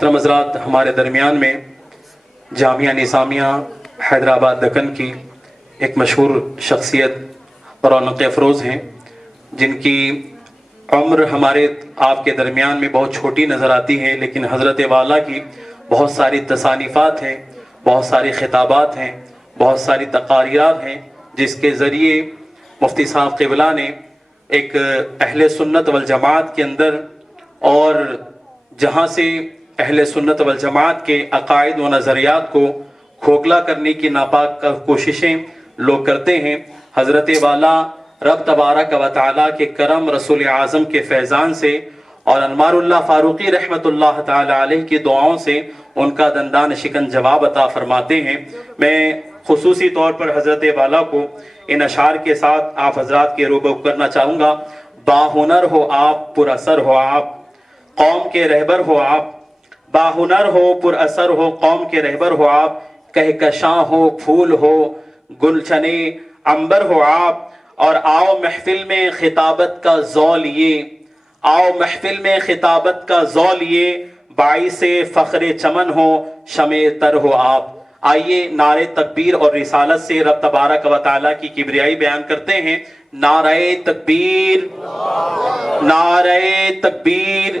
محترم حضرات، ہمارے درمیان میں جامعہ نظامیہ حیدرآباد دکن کی ایک مشہور شخصیت رونق افروز ہیں، جن کی عمر ہمارے آپ کے درمیان میں بہت چھوٹی نظر آتی ہے، لیکن حضرت والا کی بہت ساری تصانیفات ہیں، بہت ساری خطابات ہیں، بہت ساری تقاریرات ہیں، جس کے ذریعے مفتی صاحب قبلہ نے ایک اہل سنت والجماعت کے اندر اور جہاں سے اہل سنت والجماعت کے عقائد و نظریات کو کھوکھلا کرنے کی ناپاک کوششیں لوگ کرتے ہیں، حضرت والا رب تبارک و تعالیٰ کے کرم، رسول اعظم کے فیضان سے اور انوار اللہ فاروقی رحمت اللہ تعالی علیہ کی دعاؤں سے ان کا دندان شکن جواب عطا فرماتے ہیں۔ میں خصوصی طور پر حضرت والا کو ان اشعار کے ساتھ آپ حضرات کے روبرو کرنا چاہوں گا۔ باہنر ہو آپ، پر اثر ہو آپ، قوم کے رہبر ہو آپ، باہنر ہو پر اثر ہو، قوم کے رہبر ہو آپ، کہکشاں ہو، پھول ہو، گلشنے عنبر ہو آپ، اور آؤ محفل میں خطابت کا ذو لیے، آؤ محفل میں خطابت کا ذو لیے، باعث فخر چمن ہو، شمع تر ہو آپ۔ آئیے نعرہ تکبیر اور رسالت سے رب تبارک و تعالیٰ کی کبریائی بیان کرتے ہیں۔ نعرہ تکبیر، نعرہ تکبیر،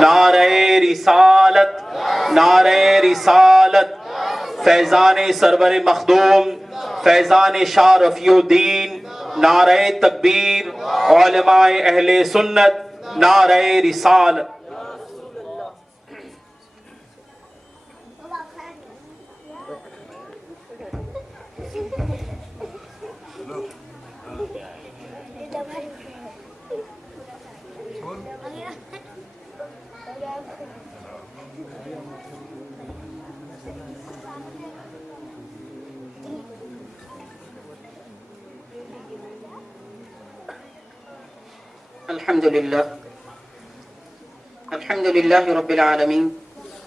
نعرہ رسالت، نعرہ رسالت، فیضان سرور مخدوم، فیضان شاہ رفیع الدین، نعرہ تکبیر، علماء اہل سنت، نعرہ رسالت۔ الحمد للہ رب العالمین،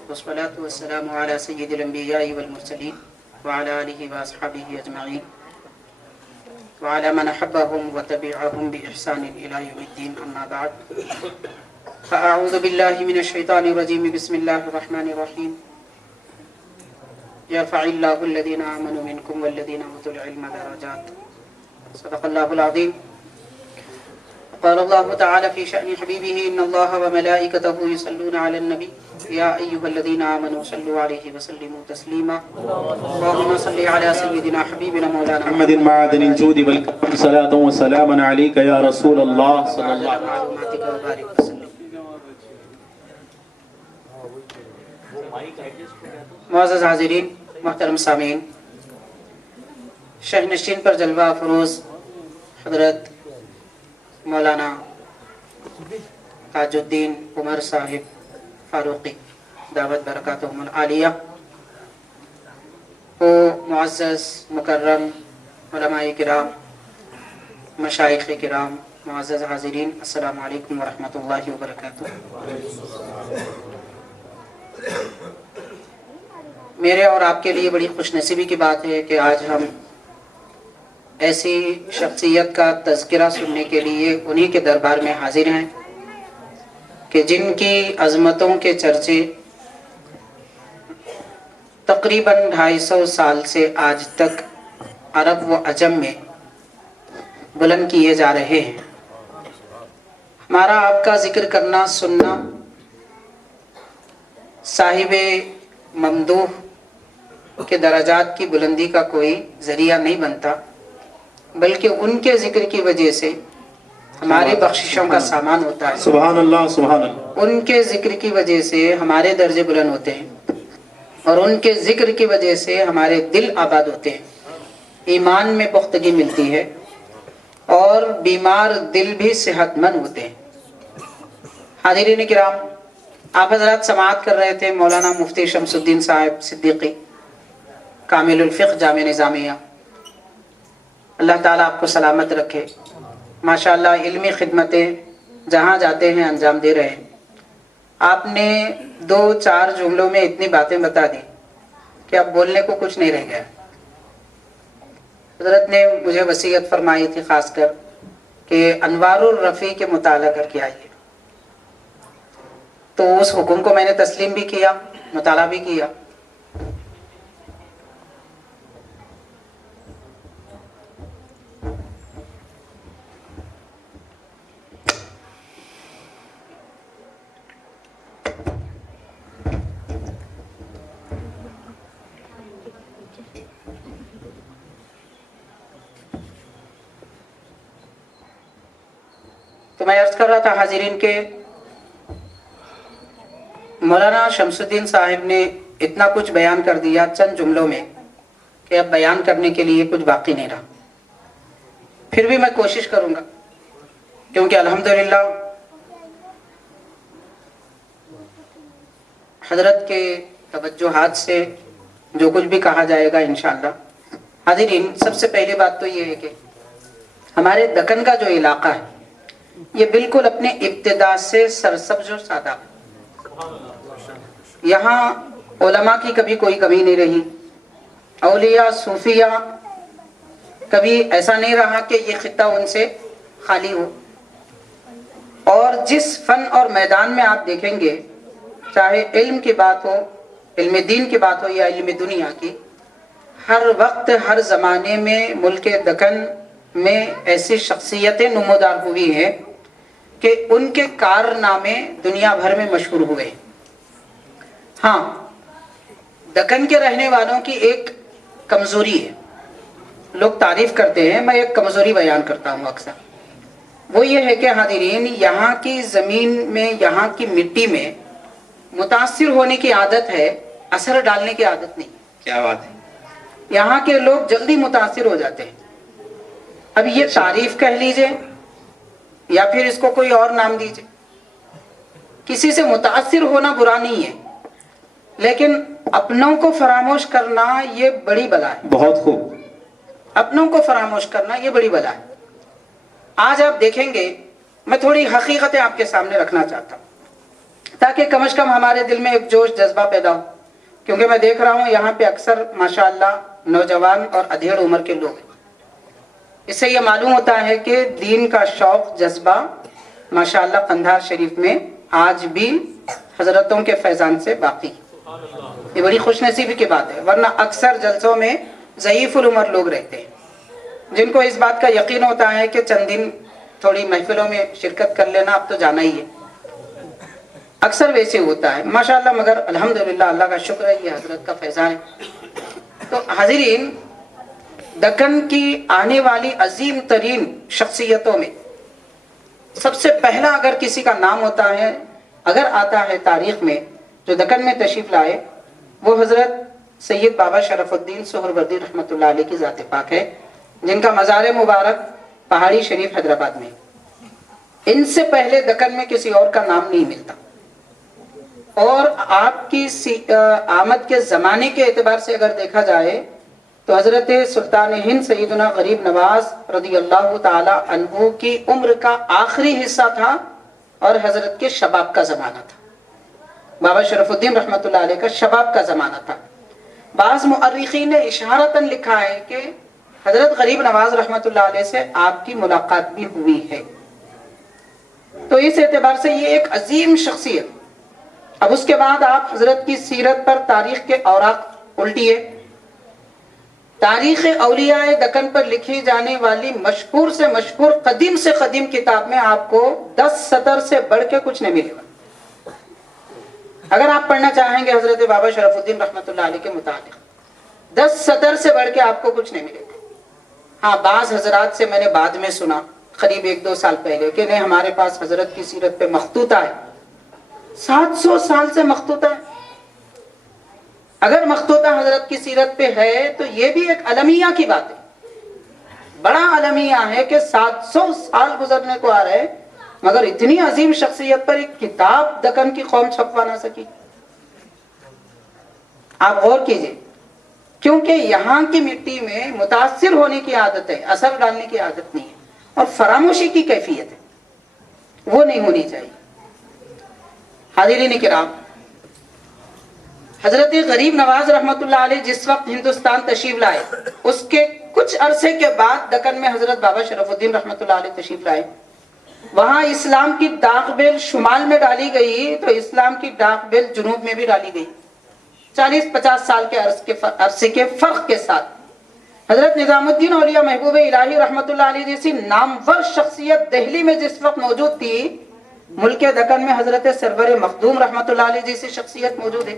والصلاة والسلام على سید الانبیاء والمرسلین وعلى آلہ واصحابہ اجمعین وعلى من احبهم وتبعهم بإحسان الى یوم الدین، اما بعد، فاعوذ باللہ من الشیطان الرجیم، بسم اللہ الرحمن الرحیم۔ یرفع اللہ الذین آمنوا منکم والذین اوتوا العلم درجات، صدق اللہ العظیم۔ قال الله تعالى في شأن حبيبه إن الله وملائكته يصلون على النبي يا أيها الذين آمنوا صلوا عليه وسلموا تسليما، اللهم صل على سيدنا حبيبنا مولانا محمد معدن الجود والكرم، صلاة وسلاما عليك يا رسول الله صلى الله عليه معلوماتك وبارك وسلم۔ معزز حاضرین، محترم سامعین، شہنشین پر جلوہ افروز حضرت مولانا تاج الدین عمر صاحب فاروقی دعوت برکاتہم العالیہ کو معزز مکرم علماء کرام، مشائخ کرام، معزز حاضرین، السلام علیکم ورحمۃ اللہ وبرکاتہ۔ میرے اور آپ کے لیے بڑی خوش نصیبی کی بات ہے کہ آج ہم ایسی شخصیت کا تذکرہ سننے کے لیے انہی کے دربار میں حاضر ہیں کہ جن کی عظمتوں کے چرچے تقریباً 250 سال سے آج تک عرب و عجم میں بلند کیے جا رہے ہیں۔ ہمارا آپ کا ذکر کرنا، سننا صاحب ممدوح کے درجات کی بلندی کا کوئی ذریعہ نہیں بنتا، بلکہ ان کے ذکر کی وجہ سے ہماری بخششوں کا سامان ہوتا ہے۔ سبحان اللہ، سبحان اللہ۔ ان کے ذکر کی وجہ سے ہمارے درجے بلند ہوتے ہیں، اور ان کے ذکر کی وجہ سے ہمارے دل آباد ہوتے ہیں، ایمان میں پختگی ملتی ہے، اور بیمار دل بھی صحت مند ہوتے ہیں۔ حاضرین کرام، آپ حضرات سماعت کر رہے تھے مولانا مفتی شمس الدین صاحب صدیقی، کامل الفقہ جامعہ نظامیہ، اللہ تعالیٰ آپ کو سلامت رکھے۔ ماشاءاللہ علمی خدمتیں جہاں جاتے ہیں انجام دے رہے ہیں۔ آپ نے 2-4 جملوں میں اتنی باتیں بتا دی کہ اب بولنے کو کچھ نہیں رہ گیا۔ حضرت نے مجھے وصیت فرمائی تھی خاص کر کہ انوار الرفیع کے مطالعہ کر کے آئیے، تو اس حکم کو میں نے تسلیم بھی کیا، مطالعہ بھی کیا۔ تو میں عرض کر رہا تھا حاضرین کے مولانا شمس الدین صاحب نے اتنا کچھ بیان کر دیا چند جملوں میں کہ اب بیان کرنے کے لیے کچھ باقی نہیں رہا۔ پھر بھی میں کوشش کروں گا، کیونکہ الحمدللہ حضرت کے توجہات سے جو کچھ بھی کہا جائے گا انشاءاللہ۔ حاضرین، سب سے پہلی بات تو یہ ہے کہ ہمارے دکن کا جو علاقہ ہے یہ بالکل اپنے ابتدا سے سرسبز اور سادہ ہے۔ یہاں علماء کی کبھی کوئی کمی نہیں رہی، اولیاء صوفیاء کبھی ایسا نہیں رہا کہ یہ خطہ ان سے خالی ہو۔ اور جس فن اور میدان میں آپ دیکھیں گے، چاہے علم کی بات ہو، علم دین کی بات ہو یا علم دنیا کی، ہر وقت ہر زمانے میں ملک دکن میں ایسی شخصیتیں نمودار ہوئی ہیں کہ ان کے کارنامے دنیا بھر میں مشہور ہوئے۔ ہاں، دکن کے رہنے والوں کی ایک کمزوری ہے، لوگ تعریف کرتے ہیں، میں ایک کمزوری بیان کرتا ہوں اکثر، وہ یہ ہے کہ حاضرین، یہاں کی زمین میں، یہاں کی مٹی میں متاثر ہونے کی عادت ہے، اثر ڈالنے کی عادت نہیں۔ کیا بات ہے! یہاں کے لوگ جلدی متاثر ہو جاتے ہیں۔ اب یہ تعریف کہہ لیجئے یا پھر اس کو کوئی اور نام دیجئے، کسی سے متاثر ہونا برا نہیں ہے، لیکن اپنوں کو فراموش کرنا یہ بڑی بلا ہے۔ بہت خوب۔ اپنوں کو فراموش کرنا یہ بڑی بلا ہے۔ آج آپ دیکھیں گے، میں تھوڑی حقیقتیں آپ کے سامنے رکھنا چاہتا ہوں تاکہ کم از کم ہمارے دل میں ایک جوش جذبہ پیدا ہو، کیونکہ میں دیکھ رہا ہوں یہاں پہ اکثر ماشاءاللہ نوجوان اور ادھیڑ عمر کے لوگ ہیں۔ اس سے یہ معلوم ہوتا ہے کہ دین کا شوق جذبہ ماشاءاللہ قندھار شریف میں آج بھی حضرتوں کے فیضان سے باقی ہے۔ یہ بڑی خوش نصیبی کی بات ہے، ورنہ اکثر جلسوں میں ضعیف العمر لوگ رہتے ہیں، جن کو اس بات کا یقین ہوتا ہے کہ چند دن تھوڑی محفلوں میں شرکت کر لینا اب تو جانا ہی ہے، اکثر ویسے ہوتا ہے ماشاءاللہ، مگر الحمدللہ اللہ کا شکر ہے یہ حضرت کا فیضان ہے۔ تو حاضرین، دکن کی آنے والی عظیم ترین شخصیتوں میں سب سے پہلا اگر کسی کا نام ہوتا ہے، اگر آتا ہے تاریخ میں، جو دکن میں تشریف لائے، وہ حضرت سید بابا شرف الدین سہروردی رحمۃ اللہ علیہ کی ذات پاک ہے، جن کا مزار مبارک پہاڑی شریف حیدرآباد میں۔ ان سے پہلے دکن میں کسی اور کا نام نہیں ملتا، اور آپ کی آمد کے زمانے کے اعتبار سے اگر دیکھا جائے تو حضرت سلطان ہند سیدنا غریب نواز رضی اللہ تعالی عنہ کی عمر کا آخری حصہ تھا اور حضرت کے شباب کا زمانہ تھا۔ بابا شرف الدین رحمۃ اللہ علیہ کا شباب کا زمانہ تھا۔ بعض مؤرخین نے اشارتاً لکھا ہے کہ حضرت غریب نواز رحمۃ اللہ علیہ سے آپ کی ملاقات بھی ہوئی ہے۔ تو اس اعتبار سے یہ ایک عظیم شخصیت۔ اب اس کے بعد آپ حضرت کی سیرت پر تاریخ کے اوراق الٹیے، تاریخ اولیاء دکن پر لکھی جانے والی مشہور سے مشہور قدیم سے قدیم کتاب میں آپ کو 10 سطر سے بڑھ کے کچھ نہیں ملے گا۔ اگر آپ پڑھنا چاہیں گے حضرت بابا شرف الدین رحمۃ اللہ علیہ کے متعلق، 10 سطر سے بڑھ کے آپ کو کچھ نہیں ملے گا۔ ہاں، بعض حضرات سے میں نے بعد میں سنا، قریب 1-2 سال پہلے، کہ نہیں ہمارے پاس حضرت کی سیرت پہ مخطوطہ ہے، 700 سال سے مخطوطہ ہے۔ اگر مخطوطہ حضرت کی سیرت پہ ہے تو یہ بھی ایک المیہ کی بات ہے، بڑا المیہ ہے کہ 700 سال گزرنے کو آ رہے مگر اتنی عظیم شخصیت پر ایک کتاب دکن کی قوم چھپوا نہ سکی۔ آپ غور کیجئے، کیونکہ یہاں کی مٹی میں متاثر ہونے کی عادت ہے، اثر ڈالنے کی عادت نہیں ہے، اور فراموشی کی کیفیت ہے، وہ نہیں ہونی چاہیے۔ حاضرین کرام، حضرت غریب نواز رحمۃ اللہ علیہ جس وقت ہندوستان تشریف لائے، اس کے کچھ عرصے کے بعد دکن میں حضرت بابا شرف الدین رحمۃ اللہ علیہ تشریف لائے۔ وہاں اسلام کی ڈاک بیل شمال میں ڈالی گئی تو اسلام کی ڈاک بیل جنوب میں بھی ڈالی گئی، 40-50 سال کے عرصے کے فرق کے ساتھ۔ حضرت نظام الدین اولیاء محبوب الہی رحمت اللہ علیہ جیسی نامور شخصیت دہلی میں جس وقت موجود تھی، ملک دکن میں حضرت سرور مخدوم رحمت اللہ علیہ جیسی شخصیت موجود ہے۔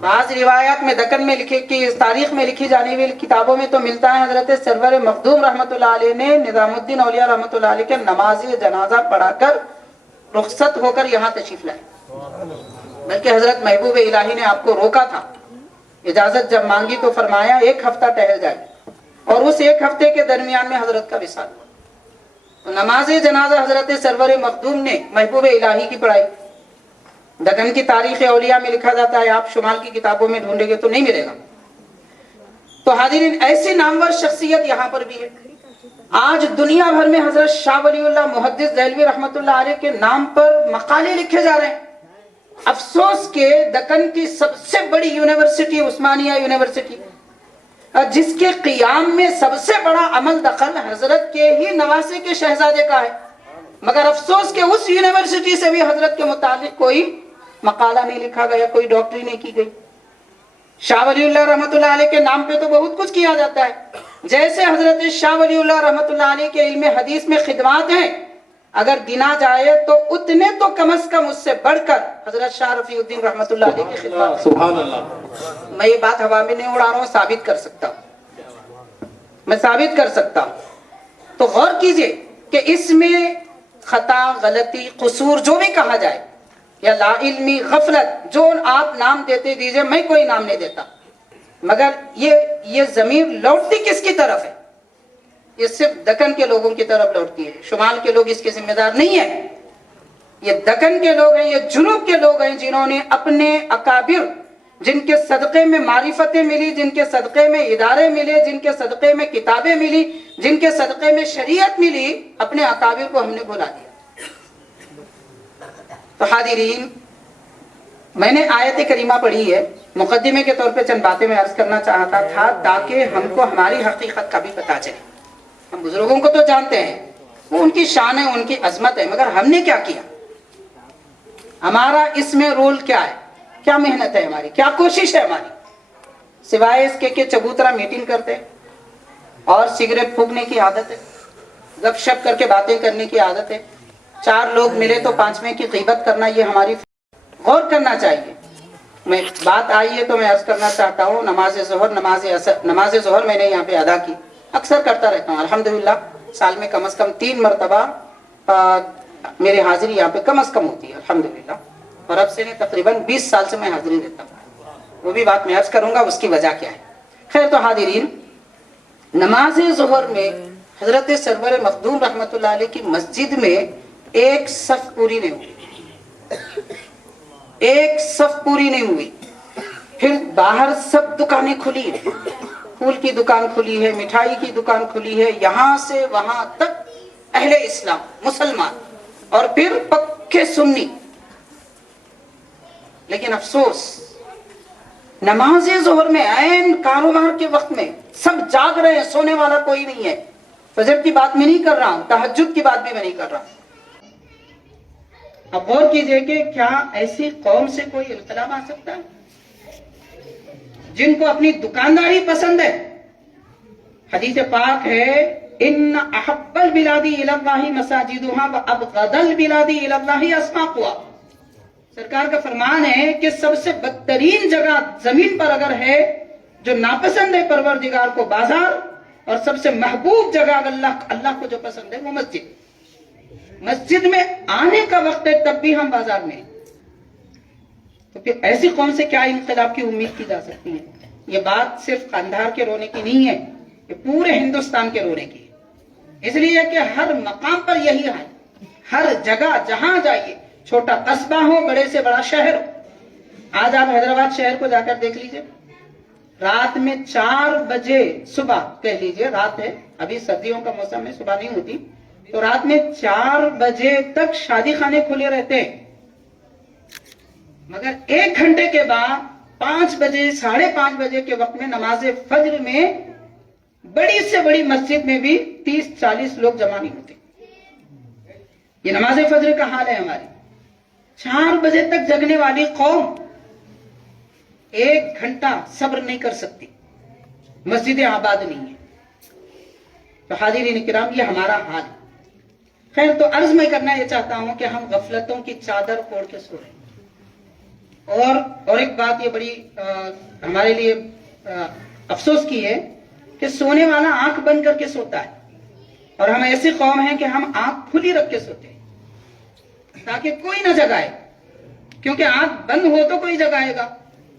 بعض روایات میں دکن میں لکھے کی تاریخ میں لکھی جانے والی کتابوں میں تو ملتا ہے حضرت سرور مخدوم رحمت اللہ علیہ نے نظام الدین اولیاء رحمت اللہ علیہ کے نماز جنازہ پڑھا کر رخصت ہو کر یہاں تشریف لائے، بلکہ حضرت محبوب الہی نے آپ کو روکا تھا، اجازت جب مانگی تو فرمایا 1 ہفتہ ٹہل جائے، اور اس 1 ہفتے کے درمیان میں حضرت کا وصال ہوا۔ تو نماز جنازہ حضرت سرور مخدوم نے محبوب الہی کی پڑھائی۔ دکن کی تاریخ اولیاء میں لکھا جاتا ہے، آپ شمال کی کتابوں میں ڈھونڈیں گے تو نہیں ملے گا۔ تو حاضرین، ایسی نامور شخصیت یہاں پر بھی ہے۔ آج دنیا بھر میں حضرت شاہ ولی اللہ محدث دہلوی رحمت اللہ علیہ کے نام پر مقالے لکھے جا رہے ہیں۔ افسوس کہ دکن کی سب سے بڑی یونیورسٹی عثمانیہ یونیورسٹی، جس کے قیام میں سب سے بڑا عمل دخل حضرت کے ہی نواسے کے شہزادے کا ہے، مگر افسوس کہ اس یونیورسٹی سے بھی حضرت کے متعلق کوئی مقالہ نہیں لکھا گیا، کوئی ڈاکٹری نہیں کی گئی۔ شاہ ولی اللہ رحمت اللہ علیہ کے نام پہ تو بہت کچھ کیا جاتا ہے، جیسے حضرت شاہ ولی اللہ رحمت اللہ علیہ کے علم حدیث میں خدمات ہیں، اگر گنا جائے تو اتنے تو کم از کم اس سے بڑھ کر حضرت شاہ رفیع الدین رحمت اللہ علیہ کی خدمات۔ سبحان اللہ۔ میں یہ بات ہوا میں نہیں اڑا رہا ہوں، ثابت کر سکتا ہوں، میں ثابت کر سکتا ہوں۔ تو غور کیجئے کہ اس میں خطا، غلطی، قصور جو بھی کہا جائے، یا لا علمی، غفلت، جو آپ نام دیتے دیجئے، میں کوئی نام نہیں دیتا، مگر یہ ضمیر لوٹتی کس کی طرف ہے؟ یہ صرف دکن کے لوگوں کی طرف لوٹتی ہے، شمال کے لوگ اس کے ذمہ دار نہیں ہیں۔ یہ دکن کے لوگ ہیں، یہ جنوب کے لوگ ہیں، جنہوں نے اپنے اکابر، جن کے صدقے میں معرفتیں ملی، جن کے صدقے میں ادارے ملے، جن کے صدقے میں کتابیں ملی، جن کے صدقے میں شریعت ملی، اپنے اکابر کو ہم نے بھلا دیا۔ تو حاضرین، میں نے آیت کریمہ پڑھی ہے، مقدمے کے طور پہ چند باتیں میں عرض کرنا چاہتا تھا تاکہ ہم کو ہماری حقیقت کا بھی پتہ چلے۔ ہم بزرگوں کو تو جانتے ہیں، وہ ان کی شان ہے، ان کی عظمت ہے، مگر ہم نے کیا کیا؟ ہمارا اس میں رول کیا ہے؟ کیا محنت ہے ہماری؟ کیا کوشش ہے ہماری؟ سوائے اس کے کہ چبوترا میٹنگ کرتے اور سگریٹ پھونکنے کی عادت ہے، گپ شپ کر کے باتیں کرنے کی عادت ہے، 4 لوگ ملے تو 5ویں کی غیبت کرنا، یہ ہماری غور کرنا چاہیے۔ میں بات آئی ہے تو میں عرض کرنا چاہتا ہوں، نماز ظہر میں نے یہاں پہ ادا کی، اکثر کرتا رہتا ہوں الحمدللہ، سال میں کم از کم 3 مرتبہ میری حاضری یہاں پہ کم از کم ہوتی ہے الحمدللہ، اور اب سے تقریباً 20 سال سے میں حاضری دیتا ہوں، وہ بھی بات میں عرض کروں گا اس کی وجہ کیا ہے۔ خیر، تو حاضرین، نماز ظہر میں حضرت سرور مخدوم رحمت اللہ علیہ کی مسجد میں ایک صف پوری نہیں ہوئی، ایک صف پوری نہیں ہوئی۔ پھر باہر سب دکانیں کھلی ہیں، پھول کی دکان کھلی ہے، مٹھائی کی دکان کھلی ہے، یہاں سے وہاں تک اہل اسلام، مسلمان، اور پھر پکے سنی۔ لیکن افسوس، نماز ظہر میں عین کاروبار کے وقت میں سب جاگ رہے ہیں، سونے والا کوئی نہیں ہے۔ فجر کی بات میں نہیں کر رہا ہوں، تہجد کی بات بھی میں نہیں کر رہا ہوں۔ اب غور کیجئے کہ کیا ایسی قوم سے کوئی انقلاب آ سکتا ہے جن کو اپنی دکانداری پسند ہے؟ حدیث پاک ہے، ان احب البلاد الی اللہ مساجدها وابغض البلاد الی اللہ اسواقها۔ سرکار کا فرمان ہے کہ سب سے بدترین جگہ زمین پر اگر ہے جو ناپسند ہے پروردگار کو، بازار، اور سب سے محبوب جگہ اللہ کو جو پسند ہے وہ مسجد۔ مسجد میں آنے کا وقت ہے تب بھی ہم بازار میں، تو پھر ایسی قوم سے کیا انقلاب کی امید کی جا سکتی ہے؟ یہ بات صرف قندھار کے رونے کی نہیں ہے، یہ پورے ہندوستان کے رونے کی ہے۔ اس لیے کہ ہر مقام پر یہی ہے، ہر جگہ جہاں جائیے، چھوٹا قصبہ ہو، بڑے سے بڑا شہر ہو۔ آج آپ حیدرآباد شہر کو جا کر دیکھ لیجئے، رات میں 4 بجے صبح، کہہ لیجئے رات ہے، ابھی سردیوں کا موسم ہے، صبح نہیں ہوتی، تو رات میں 4 بجے تک شادی خانے کھلے رہتے ہیں، مگر 1 گھنٹے کے بعد 5 بجے، 5:30 بجے کے وقت میں نماز فجر میں بڑی سے بڑی مسجد میں بھی 30-40 لوگ جمع نہیں ہوتے۔ یہ نماز فجر کا حال ہے ہماری. 4 بجے تک جگنے والی قوم 1 گھنٹہ صبر نہیں کر سکتی. مسجدیں آباد نہیں ہیں. تو حاضرین کرام یہ ہمارا حال ہے. خیر تو عرض میں کرنا یہ چاہتا ہوں کہ ہم غفلتوں کی چادر اوڑھ کے سو رہے ہیں. اور ایک بات یہ بڑی ہمارے لیے افسوس کی ہے کہ سونے والا آنکھ بند کر کے سوتا ہے اور ہم ایسی قوم ہیں کہ ہم آنکھ کھلی رکھ کے سوتے ہیں تاکہ کوئی نہ جگائے, کیونکہ آنکھ بند ہو تو کوئی جگائے گا.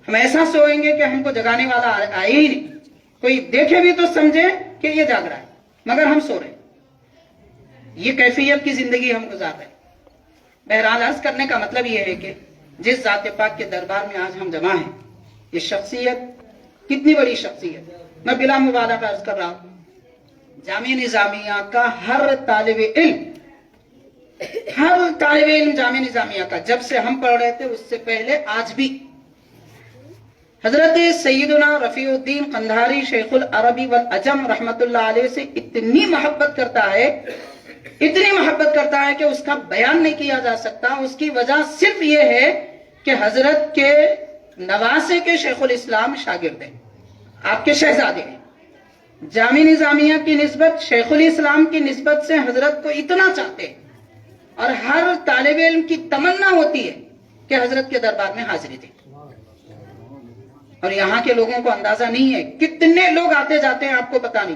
ہم ایسا سوئیں گے کہ ہم کو جگانے والا آئے ہی نہیں, کوئی دیکھے بھی تو سمجھے کہ یہ جاگ رہا ہے, مگر ہم سو رہے ہیں. یہ کیفیت کی زندگی ہم گزار رہے ہیں. بہرحال عرض کرنے کا مطلب یہ ہے کہ جس ذات پاک کے دربار میں آج ہم جمع ہیں, یہ شخصیت کتنی بڑی شخصیت. میں بلا مبالغہ عرض کر رہا ہوں, جامعہ نظامیہ کا ہر طالب علم جامعہ نظامیہ کا جب سے ہم پڑھ رہے تھے اس سے پہلے آج بھی حضرت سیدنا رفیع الدین قندھاری شیخ العربی والعجم رحمت اللہ علیہ سے اتنی محبت کرتا ہے کہ اس کا بیان نہیں کیا جا سکتا. اس کی وجہ صرف یہ ہے کہ حضرت کے نواسے کے شیخ الاسلام شاگرد ہیں, آپ کے شہزادے ہیں. جامعہ نظامیہ کی نسبت شیخ الاسلام کی نسبت سے حضرت کو اتنا چاہتے ہیں اور ہر طالب علم کی تمنا ہوتی ہے کہ حضرت کے دربار میں حاضری دے. اور یہاں کے لوگوں کو اندازہ نہیں ہے کتنے لوگ آتے جاتے ہیں, آپ کو پتا نہیں.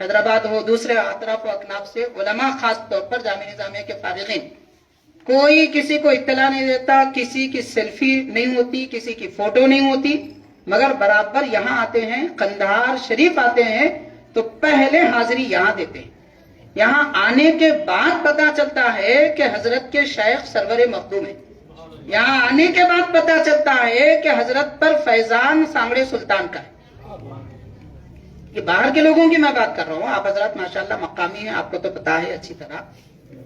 حیدرآباد ہو, دوسرے اطراف و اکناف سے علماء, خاص طور پر جامعہ نظامیہ کے فارغین, کوئی کسی کو اطلاع نہیں دیتا, کسی کی سیلفی نہیں ہوتی, کسی کی فوٹو نہیں ہوتی, مگر برابر یہاں آتے ہیں, قندھار شریف آتے ہیں تو پہلے حاضری یہاں دیتے ہیں. یہاں آنے کے بعد پتا چلتا ہے کہ حضرت کے شیخ سرور مخدوم ہیں. یہاں آنے کے بعد پتا چلتا ہے کہ حضرت پر فیضان سانگڑے سلطان کا ہے. یہ باہر کے لوگوں کی میں بات کر رہا ہوں, آپ حضرات ماشاءاللہ مقامی ہیں, آپ کو تو پتا ہے اچھی طرح.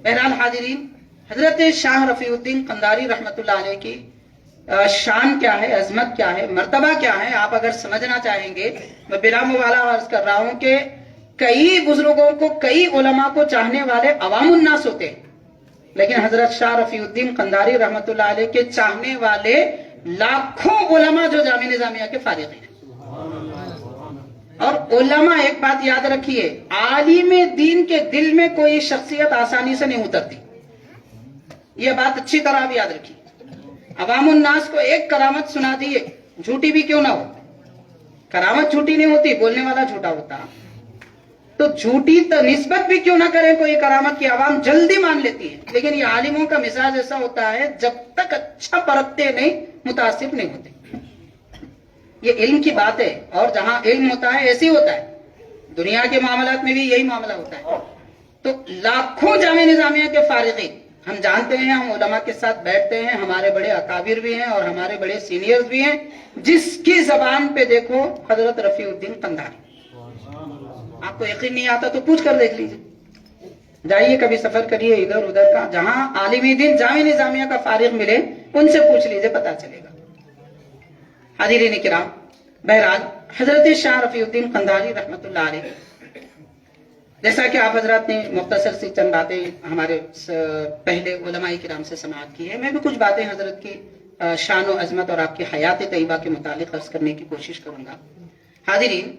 بہرحال حاضرین, حضرت شاہ رفیع الدین قندھاری رحمت اللہ علیہ کی شان کیا ہے, عظمت کیا ہے, مرتبہ کیا ہے, آپ اگر سمجھنا چاہیں گے, میں بلا مبالغہ عرض کر رہا ہوں کہ کئی بزرگوں کو, کئی علماء کو چاہنے والے عوام الناس ہوتے ہیں, لیکن حضرت شاہ رفیع الدین قندھاری رحمت اللہ علیہ کے چاہنے والے لاکھوں علماء جو جامعہ نظامیہ کے فارغ ہیں. اور علماء, ایک بات یاد رکھیے, عالم دین کے دل میں کوئی شخصیت آسانی سے نہیں اترتی, یہ بات اچھی طرح بھی یاد رکھیے. عوام الناس کو ایک کرامت سنا دیے, جھوٹی بھی کیوں نہ ہو, کرامت جھوٹی نہیں ہوتی, بولنے والا جھوٹا ہوتا, تو جھوٹی نسبت بھی کیوں نہ کریں کوئی کرامت کی, عوام جلدی مان لیتی ہے. لیکن یہ عالموں کا مزاج ایسا ہوتا ہے, جب تک اچھا پرکھتے نہیں متاثر نہیں ہوتے. یہ علم کی بات ہے, اور جہاں علم ہوتا ہے ایسے ہوتا ہے, دنیا کے معاملات میں بھی یہی معاملہ ہوتا ہے. تو لاکھوں جامعہ نظامیہ کے فارغین ہم جانتے ہیں, ہم علماء کے ساتھ بیٹھتے ہیں, ہمارے بڑے اکابر بھی ہیں اور ہمارے بڑے سینئرز بھی ہیں, جس کی زبان پہ دیکھو حضرت رفیع الدین قندھاری. آپ کو یقین نہیں آتا تو پوچھ کر دیکھ لیجیے, جائیے کبھی سفر کریے ادھر ادھر کا, جہاں عالم دین جامعہ نظامیہ کا فارغ ملے ان سے پوچھ لیجیے, پتا چلے گا. حاضرین کرام, بہرحال حضرت شاہ رفیع الدین قندھاری رحمت اللہ علیہ, جیسا کہ آپ حضرات نے مختصر سی چند باتیں ہمارے پہلے علماء کرام سے سماعت کی ہے, میں بھی کچھ باتیں حضرت کی شان و عظمت اور آپ کی حیات طیبہ کے متعلق عرض کرنے کی کوشش کروں گا. حاضرین,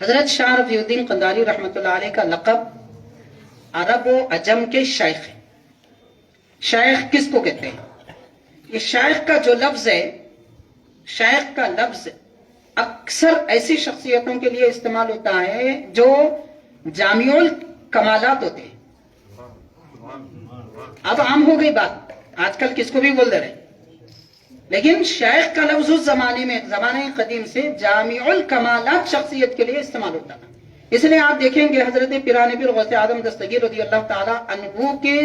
حضرت شاہ رفیع الدین قندھاری رحمت اللہ علیہ کا لقب عرب و عجم کے شیخ ہے. شیخ کس کو کہتے ہیں؟ یہ شیخ کا جو لفظ ہے, شیخ کا لفظ اکثر ایسی شخصیتوں کے لیے استعمال ہوتا ہے جو جامع الکمالات ہوتے ہیں. اب عام ہو گئی بات, آج کل کس کو بھی بول دے رہے, لیکن شیخ کا لفظ اس زمانے میں, زمانے قدیم سے جامع الکمالات شخصیت کے لیے استعمال ہوتا تھا. اس لیے آپ دیکھیں گے حضرت پیران پیر غوث اعظم دستگیر رضی اللہ تعالی عنہ کے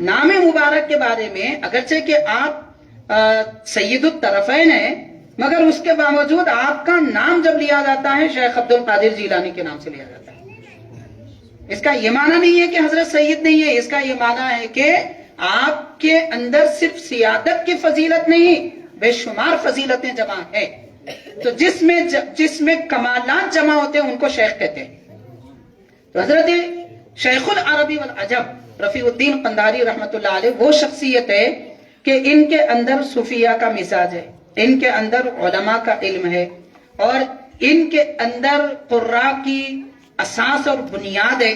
نام مبارک کے بارے میں, اگرچہ کہ آپ سید الطرفین ہیں, مگر اس کے باوجود آپ کا نام جب لیا جاتا ہے شیخ عبد القادر جیلانی کے نام سے لیا جاتا ہے. اس کا یہ معنی نہیں ہے کہ حضرت سید نہیں ہے, اس کا یہ معنی ہے کہ آپ کے اندر صرف سیادت کی فضیلت نہیں, بے شمار فضیلتیں جمع ہیں. تو جس میں کمالات جمع ہوتے ہیں ان کو شیخ کہتے ہیں. تو حضرت شیخ العربی والعجم رفیع الدین قندھاری رحمۃ اللہ علیہ وہ شخصیت ہے کہ ان کے اندر صوفیہ کا مزاج ہے، ان کے اندر علماء کا علم ہے، اور ان کے اندر قراء کی اساس اور بنیاد ہے،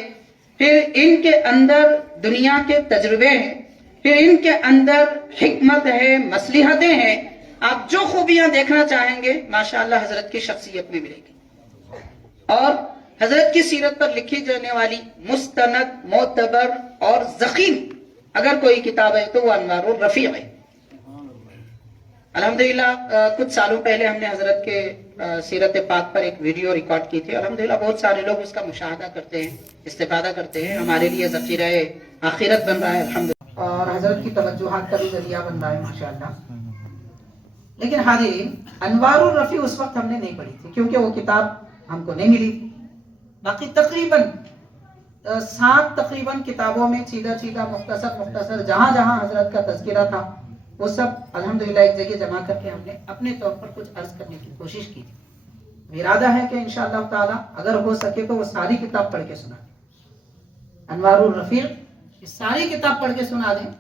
پھر ان کے اندر دنیا کے تجربے ہیں، پھر ان کے اندر حکمت ہے، مصلحتیں ہیں۔ آپ جو خوبیاں دیکھنا چاہیں گے ماشاءاللہ حضرت کی شخصیت میں ملے گی۔ اور حضرت کی سیرت پر لکھی جانے والی مستند، معتبر اور ضخیم اگر کوئی کتاب ہے تو وہ انوار الرفیع ہے۔ الحمدللہ کچھ سالوں پہلے ہم نے حضرت کے سیرت پاک پر ایک ویڈیو ریکارڈ کی تھی۔ الحمدللہ بہت سارے لوگ اس کا مشاہدہ کرتے ہیں، استفادہ کرتے ہیں، ہمارے لیے ذخیرہ آخرت بن رہا ہے الحمدللہ، اور حضرت کی توجہات کا بھی ذریعہ بن رہا ہے ماشاءاللہ۔ لیکن حاضرین، انوار الرفیع اس وقت ہم نے نہیں پڑھی تھی کیونکہ وہ کتاب ہم کو نہیں ملی تھی۔ باقی تقریباً 7 تقریباً کتابوں میں سیدھا مختصر جہاں جہاں حضرت کا تذکرہ تھا وہ سب الحمدللہ ایک جگہ جمع کر کے ہم نے اپنے طور پر کچھ عرض کرنے کی کوشش کی تھی۔ ارادہ ہے کہ انشاءاللہ تعالی اگر ہو سکے تو وہ ساری کتاب پڑھ کے سنا دیں، انوار الرفیع یہ ساری کتاب پڑھ کے سنا دیں،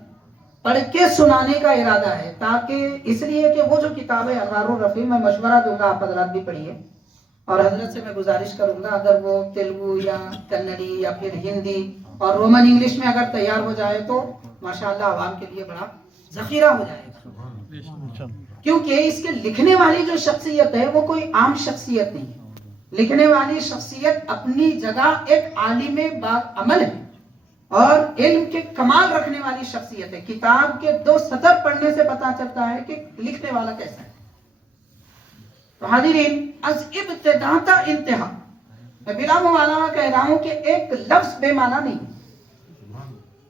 پڑھ کے سنانے کا ارادہ ہے، تاکہ اس لیے کہ وہ جو کتاب ہے انوار الرفیع، میں مشورہ دوں گا آپ حضرات بھی پڑھیے، اور حضرت سے میں گزارش کروں گا اگر وہ تیلگو یا کنڑی یا پھر ہندی اور رومن انگلش میں اگر تیار ہو جائے تو ماشاءاللہ عوام کے لیے بڑا ذخیرہ ہو جائے گا، کیونکہ اس کے لکھنے والی جو شخصیت ہے وہ کوئی عام شخصیت نہیں ہے۔ لکھنے والی شخصیت اپنی جگہ ایک عالم باعمل ہے اور علم کے کمال رکھنے والی شخصیت ہے۔ کتاب کے 2 سطر پڑھنے سے پتا چلتا ہے کہ لکھنے والا کیسا ہے۔ تو حاضرین، از ابتدا تا انتہا میں بلا مبالغہ کہہ رہا ہوں کہ ایک لفظ بے معنی نہیں،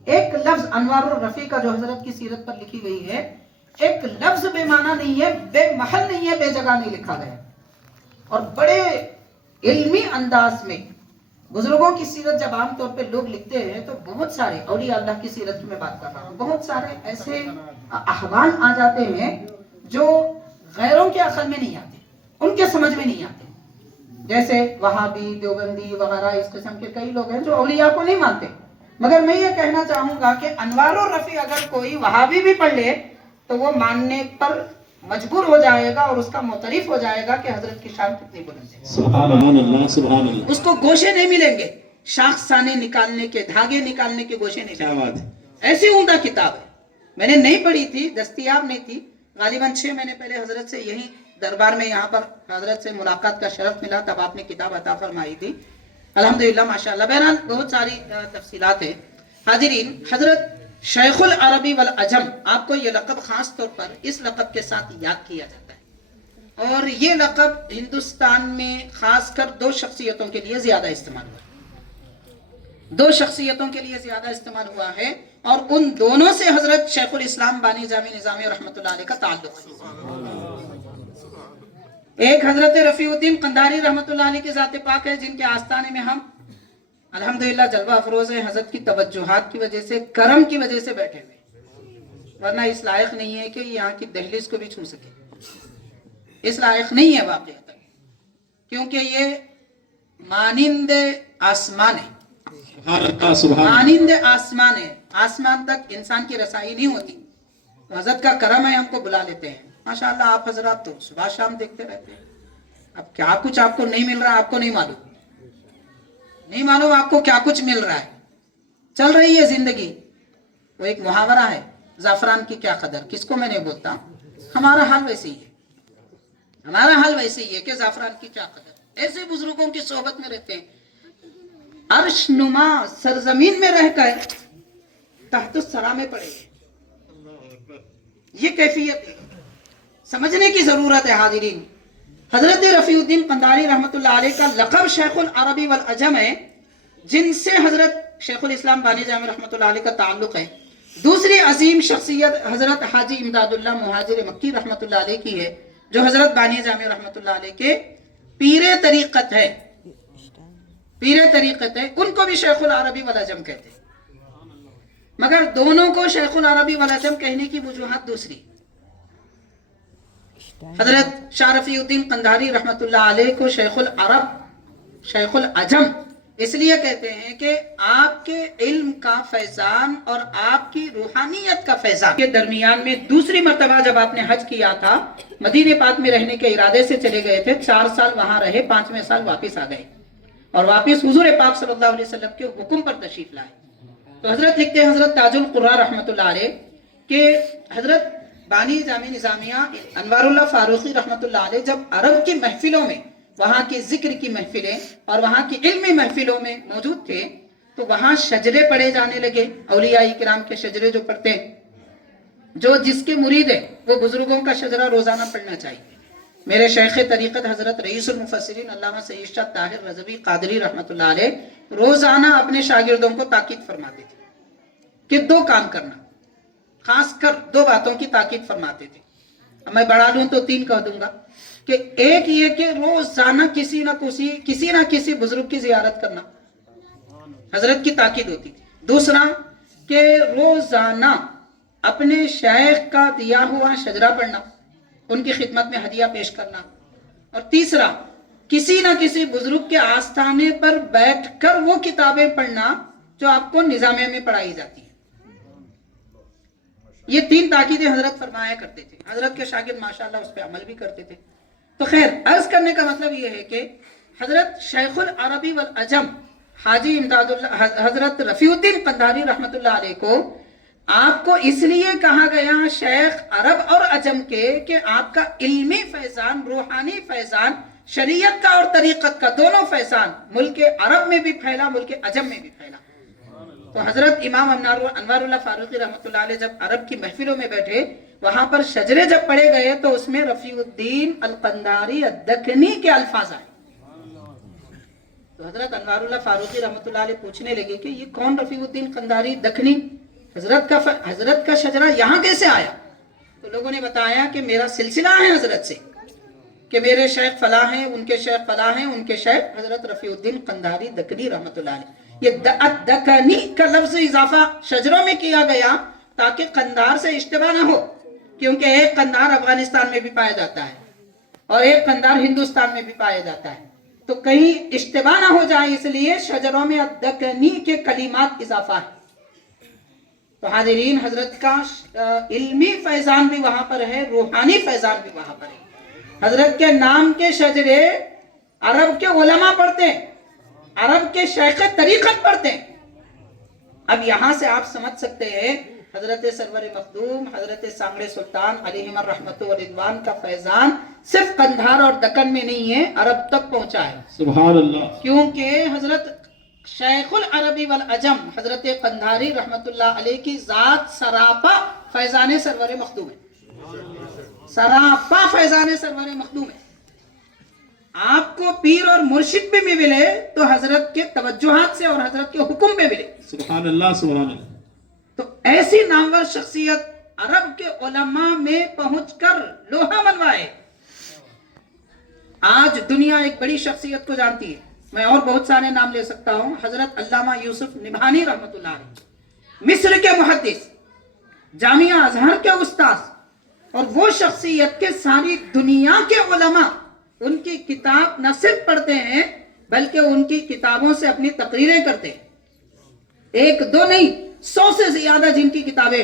ایک لفظ انوار الرفیع کا جو حضرت کی سیرت پر لکھی گئی ہے ایک لفظ بے معنی نہیں ہے، بے محل نہیں ہے، بے جگہ نہیں لکھا گیا، اور بڑے علمی انداز میں بزرگوں کی سیرت جب عام طور پہ لوگ لکھتے ہیں تو بہت سارے اولیاء اللہ کی سیرت کی میں بات کر رہا ہوں، بہت سارے ایسے احوال آ جاتے ہیں جو غیروں کے عقل میں نہیں آتے، ان کے سمجھ میں نہیں آتے، جیسے وہابی، دیوبندی وغیرہ اس قسم کے کئی لوگ ہیں جو اولیاء کو نہیں مانتے۔ مگر میں یہ کہنا چاہوں گا کہ انوار الرفیع اگر کوئی وہابی بھی پڑھ لے تو وہ ماننے پر مجبور ہو جائے گا اور اس کا معترف ہو جائے گا کہ حضرت کی شان کتنی بلند ہے۔ سبحان اللہ، سبحان اللہ۔ اس کو گوشے نہیں ملیں گے، شاخسانے نکالنے کے، دھاگے نکالنے کے گوشے نہیں کیا بات ہے، ایسی عمدہ کتاب ہے۔ میں نے نہیں پڑھی تھی، دستیاب نہیں تھی، غالباً 6 مہینے پہلے حضرت سے یہی دربار میں یہاں پر حضرت سے ملاقات کا شرف ملا، تب آپ نے کتاب عطا فرمائی تھی الحمدللہ ماشاءاللہ۔ بہرحال بہت ساری تفصیلات ہیں۔ حاضرین، حضرت شیخ العربی والعجم، آپ کو یہ لقب خاص طور پر اس لقب کے ساتھ یاد کیا جاتا ہے، اور یہ لقب ہندوستان میں خاص کر 2 شخصیتوں کے لیے زیادہ استعمال ہوا ہے، 2 شخصیتوں کے لیے زیادہ استعمال ہوا ہے، اور ان دونوں سے حضرت شیخ الاسلام بانی جامع نظامی رحمۃ اللہ علیہ کا تعلق ہے۔ ایک حضرت رفیع الدین قندھاری رحمۃ اللہ علیہ کی ذات پاک ہے، جن کے آستانے میں ہم الحمدللہ جلوہ افروز ہیں، حضرت کی توجہات کی وجہ سے، کرم کی وجہ سے بیٹھے ہوئے، ورنہ اس لائق نہیں ہے کہ یہاں کی دہلیز کو بھی چھو سکے، اس لائق نہیں ہے واقعات، کیونکہ یہ مانند آسمان ہے، سبحان اللہ، سبحان اللہ۔ مانند آسمان ہے، آسمان تک انسان کی رسائی نہیں ہوتی، تو حضرت کا کرم ہے، ہم کو بلا لیتے ہیں۔ ماشاءاللہ آپ حضرات تو صبح شام دیکھتے رہتے ہیں، اب کیا کچھ آپ کو نہیں مل رہا، آپ کو نہیں معلوم، نہیں معلوم آپ کو کیا کچھ مل رہا ہے، چل رہی ہے زندگی۔ وہ ایک محاورہ ہے، زعفران کی کیا قدر، کس کو میں نہیں بولتا، ہمارا حال ویسے ہی ہے، ہمارا حال ویسے ہی ہے کہ زعفران کی کیا قدر۔ ایسے بزرگوں کی صحبت میں رہتے ہیں، عرش نما سرزمین میں رہ کر تحت الثری میں پڑے گے، یہ کیفیت ہے، سمجھنے کی ضرورت ہے حاضرین۔ حضرت رفیع الدین قندھاری رحمۃ اللہ علیہ کا لقب شیخ العربی والعجم ہے، جن سے حضرت شیخ الاسلام بانی جامع رحمۃ اللہ علیہ کا تعلق ہے۔ دوسری عظیم شخصیت حضرت حاجی امداد اللہ مہاجر مکی رحمۃ اللہ علیہ کی ہے، جو حضرت بانی جامع رحمۃ اللہ علیہ کے پیر طریقت ہے، پیر طریقت ہے، ان کو بھی شیخ العربی والعجم کہتے ہیں، مگر دونوں کو شیخ العربی والعجم کہنے کی وجوہات دوسری۔ حضرت شاہ رفیع الدین قندھاری رحمۃ اللہ علیہ کو شیخ العرب، شیخ العجم اس لیے کہتے ہیں کہ آپ کے علم کا فیضان اور آپ کی روحانیت کا فیضان کے درمیان میں دوسری مرتبہ جب آپ نے حج کیا تھا، مدینہ پاک میں رہنے کے ارادے سے چلے گئے تھے، 4 سال وہاں رہے، 5ویں سال واپس آ گئے اور واپس حضور پاک صلی اللہ علیہ وسلم کے حکم پر تشریف لائے۔ تو حضرت لکھتے ہیں، حضرت تاج القرآن رحمۃ اللہ علیہ، کہ حضرت بانی جامع نظامیہ انوار اللہ فاروقی رحمۃ اللہ علیہ جب عرب کی محفلوں میں، وہاں کی ذکر کی محفلیں اور وہاں کی علمی محفلوں میں موجود تھے، تو وہاں شجرے پڑھے جانے لگے، اولیاء کرام کے شجرے جو پڑھتے ہیں، جو جس کے مرید ہیں وہ بزرگوں کا شجرہ روزانہ پڑھنا چاہیے۔ میرے شیخ طریقت حضرت رئیس المفسرین علامہ سید شاہ طاہر رضوی قادری رحمۃ اللہ علیہ روزانہ اپنے شاگردوں کو تاکید فرماتے تھے کہ 2 کام کرنا، خاص کر 2 باتوں کی تاکید فرماتے تھے۔ اب میں بڑھا لوں تو 3 کہہ دوں گا، کہ ایک یہ کہ روزانہ کسی نہ کسی بزرگ کی زیارت کرنا، حضرت کی تاکید ہوتی تھی۔ دوسرا کہ روزانہ اپنے شیخ کا دیا ہوا شجرہ پڑھنا، ان کی خدمت میں ہدیہ پیش کرنا۔ اور تیسرا، کسی نہ کسی بزرگ کے آستانے پر بیٹھ کر وہ کتابیں پڑھنا جو آپ کو نظامیہ میں پڑھائی جاتی ہیں۔ یہ 3 تاکیدیں حضرت فرمایا کرتے تھے، حضرت کے شاگرد ماشاءاللہ اس پہ عمل بھی کرتے تھے۔ تو خیر، عرض کرنے کا مطلب یہ ہے کہ حضرت شیخ العربی والعجم حاجی امداد اللہ حضرت رفیع الدین قندھاری رحمۃ اللہ علیہ کو آپ کو اس لیے کہا گیا شیخ عرب اور عجم کے کہ آپ کا علمی فیضان، روحانی فیضان، شریعت کا اور طریقت کا دونوں فیضان ملک عرب میں بھی پھیلا، ملک عجم میں بھی پھیلا۔ تو حضرت امام انوار اللہ فاروقی رحمۃ اللہ علیہ جب عرب کی محفلوں میں بیٹھے، وہاں پر شجرے جب پڑھے گئے تو اس میں رفیع الدین القندھاری الدکنی کے الفاظ آئے۔ تو حضرت انوار اللہ فاروقی رحمۃ اللہ علیہ پوچھنے لگے کہ یہ کون رفیع الدین قندھاری دکنی، حضرت کا شجرہ یہاں کیسے آیا؟ تو لوگوں نے بتایا کہ میرا سلسلہ ہے حضرت سے، کہ میرے شیخ فلاں ہیں، ان کے شیخ فلاں ہیں، ان کے شیخ حضرت رفیع الدین قندھاری دکنی رحمۃ اللہ علیہ۔ یہ دکنی کا لفظ اضافہ شجروں میں کیا گیا تاکہ قندھار سے اشتباہ نہ ہو، کیونکہ ایک قندھار افغانستان میں بھی پایا جاتا ہے اور ایک قندھار ہندوستان میں بھی پایا جاتا ہے، تو کہیں اشتباہ نہ ہو جائے، اس لیے شجروں میں دکنی کے کلمات اضافہ ہے۔ تو حاضرین، حضرت کا علمی فیضان بھی وہاں پر ہے، روحانی فیضان بھی وہاں پر ہے۔ حضرت کے نام کے شجرے عرب کے علماء پڑھتے ہیں، عرب کے شیخ طریقت پڑھتے ہیں۔ اب یہاں سے آپ سمجھ سکتے ہیں حضرت سرور مخدوم، حضرت سانگڑے سلطان علیہم الرحمت و رضوان کا فیضان صرف قندھار اور دکن میں نہیں ہے، عرب تک پہنچا ہے۔ سبحان اللہ۔ کیونکہ حضرت شیخ العربی والعجم حضرت قندھاری رحمت اللہ علیہ کی ذات سراپا فیضان سرور مخدوم ہے، سراپا فیضان سرور مخدوم ہے۔ آپ کو پیر اور مرشد پہ بھی ملے تو حضرت کے توجہات سے اور حضرت کے حکم پہ ملے۔ سبحان اللہ سبحان اللہ۔ تو ایسی نامور شخصیت عرب کے علماء میں پہنچ کر لوہا منوائے۔ آج دنیا ایک بڑی شخصیت کو جانتی ہے، میں اور بہت سارے نام لے سکتا ہوں، حضرت علامہ یوسف نبھانی رحمۃ اللہ علیہ، مصر کے محدث، جامعہ ازہر کے استاذ، اور وہ شخصیت کے ساری دنیا کے علماء ان کی کتاب نہ صرف پڑھتے ہیں بلکہ ان کی کتابوں سے اپنی تقریریں کرتے ہیں۔ 1 2 نہیں، 100 سے زیادہ جن کی کتابیں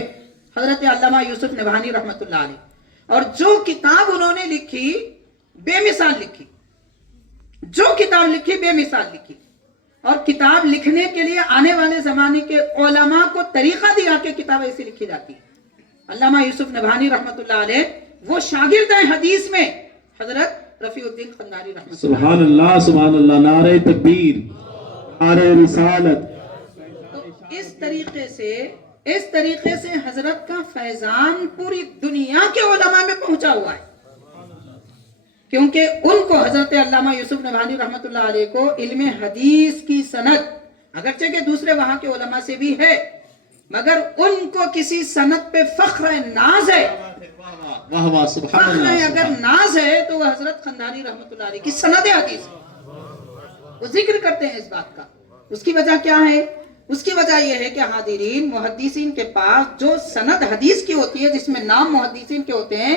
حضرت علامہ یوسف نبھانی رحمۃ اللہ علیہ، اور جو کتاب انہوں نے لکھی بے مثال لکھی، جو کتاب لکھی بے مثال لکھی، اور کتاب لکھنے کے لیے آنے والے زمانے کے علماء کو طریقہ دیا کہ کتاب ایسی لکھی جاتی ہے۔ علامہ یوسف نبھانی رحمۃ اللہ علیہ وہ شاگرد ہیں حدیث میں حضرت رفیع الدین قندھاری رحمۃ اللہ علیہ۔ سبحان اللہ سبحان اللہ، نعرہ تکبیر، نعرہ رسالت۔ تو اس طریقے سے حضرت کا فیضان پوری دنیا کے علماء میں پہنچا ہوا ہے، کیونکہ ان کو حضرت علامہ یوسف نبھانی رحمۃ اللہ علیہ کو علم حدیث کی سند، اگرچہ کہ دوسرے وہاں کے علماء سے بھی ہے، مگر ان کو کسی سند پہ فخر ناز ہے، واہ واہ سبحان فخر اللہ۔ اگر ناز ہے تو وہ حضرت قندھاری رحمۃ اللہ علیہ کی سند حدیث ہے۔ وہ ذکر کرتے ہیں اس بات کا۔ اس کی وجہ کیا ہے؟ اس کی وجہ یہ ہے کہ حاضرین، محدثین کے پاس جو سند حدیث کی ہوتی ہے، جس میں نام محدثین کے ہوتے ہیں،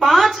5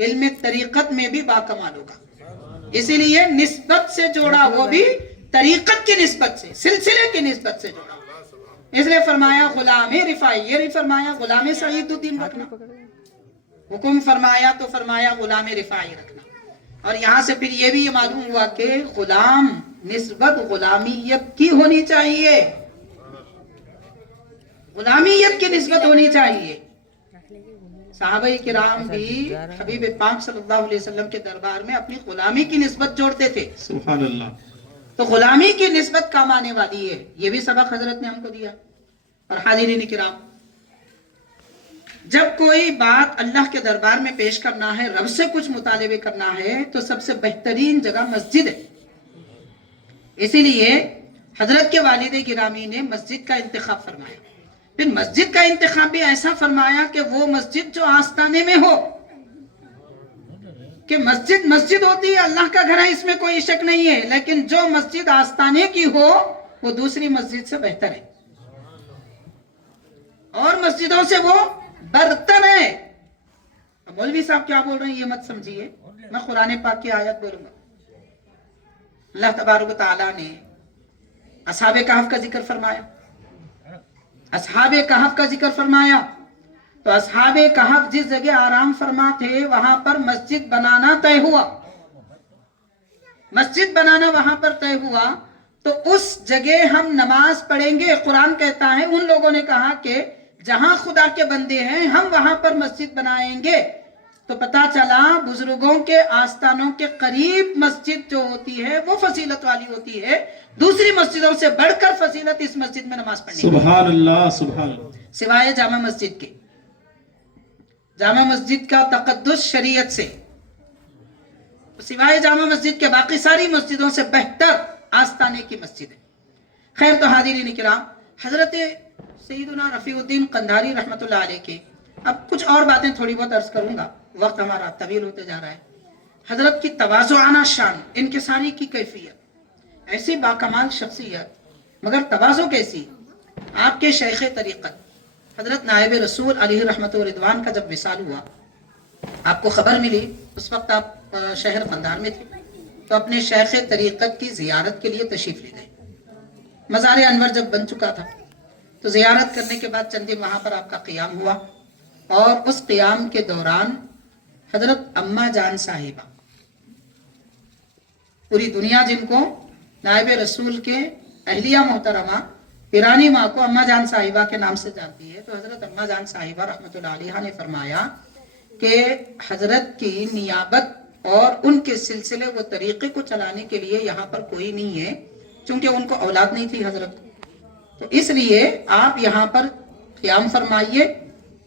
علم طریقت میں بھی باکمال ہوگا. اسی لیے نسبت سے جوڑا، وہ بھی طریقت کی نسبت سے، سلسلے کی نسبت سے جوڑا. اس لیے فرمایا غلام رفاعی، یہ نہیں فرمایا غلام سعید الدین رکھنا. حکم فرمایا تو فرمایا غلام رفاعی رکھنا. اور یہاں سے پھر یہ بھی یہ معلوم ہوا کہ غلام نسبت غلامیت کی ہونی چاہیے، غلامیت کی نسبت ہونی چاہیے. صحابہ کرام بھی حبیب پاک صلی اللہ علیہ وسلم کے دربار میں اپنی غلامی کی نسبت جوڑتے تھے. سبحان اللہ. تو غلامی کی نسبت کام آنے والی ہے. یہ بھی سبق حضرت نے ہم کو دیا. اور حاضرین کرام، جب کوئی بات اللہ کے دربار میں پیش کرنا ہے، رب سے کچھ مطالبے کرنا ہے، تو سب سے بہترین جگہ مسجد ہے. اسی لیے حضرت کے والد گرامی نے مسجد کا انتخاب فرمایا. پھر مسجد کا انتخاب بھی ایسا فرمایا کہ وہ مسجد جو آستانے میں ہو، کہ مسجد مسجد ہوتی ہے، اللہ کا گھر ہے، اس میں کوئی شک نہیں ہے، لیکن جو مسجد آستانے کی ہو وہ دوسری مسجد سے بہتر ہے، اور مسجدوں سے وہ برتر ہے. مولوی صاحب کیا بول رہے ہیں یہ مت سمجھیے، میں قرآن پاک کی آیت بولوں گا. اللہ تبارک و تعالیٰ نے اصحاب کہف کا ذکر فرمایا، اصحاب کہف کا ذکر فرمایا. تو اصحاب کہف جس جگہ آرام فرما تھے وہاں پر مسجد بنانا طے ہوا. مسجد بنانا وہاں پر طے ہوا تو اس جگہ ہم نماز پڑھیں گے. قرآن کہتا ہے ان لوگوں نے کہا کہ جہاں خدا کے بندے ہیں ہم وہاں پر مسجد بنائیں گے. تو پتا چلا بزرگوں کے آستانوں کے قریب مسجد جو ہوتی ہے وہ فضیلت والی ہوتی ہے. دوسری مسجدوں سے بڑھ کر فضیلت اس مسجد میں نماز پڑھنے کی. سبحان اللہ. سبحان اللہ. سوائے جامع مسجد کے، جامع مسجد کا تقدس شریعت سے، سوائے جامع مسجد کے باقی ساری مسجدوں سے بہتر آستانے کی مسجد ہے. خیر، تو حاضرین کرام، حضرت سیدنا رفیع الدین قندھاری رحمۃ اللہ علیہ کے اب کچھ اور باتیں تھوڑی بہت عرض کروں گا، وقت ہمارا طویل ہوتے جا رہا ہے. حضرت کی تواضعانہ شان، انکساری کی کیفیت، ایسی باکمال شخصیت، مگر تواضع کیسی. آپ کے شیخ طریقت حضرت نائب رسول علیہ رحمت و رضوان کا جب وصال ہوا، آپ کو خبر ملی، اس وقت آپ شہر قندھار میں تھے، تو اپنے شیخ طریقت کی زیارت کے لیے تشریف لے گئے. مزار انور جب بن چکا تھا تو زیارت کرنے کے بعد چند دن وہاں پر آپ کا قیام ہوا، اور اس قیام کے دوران حضرت اماں جان صاحبہ، پوری دنیا جن کو نائب رسول کے اہلیہ محترمہ پیرانی ماں کو اماں جان صاحبہ کے نام سے جانتی ہے، تو حضرت اماں جان صاحبہ رحمۃ اللہ علیہ نے فرمایا کہ حضرت کی نیابت اور ان کے سلسلے و طریقے کو چلانے کے لیے یہاں پر کوئی نہیں ہے، چونکہ ان کو اولاد نہیں تھی حضرت، تو اس لیے آپ یہاں پر قیام فرمائیے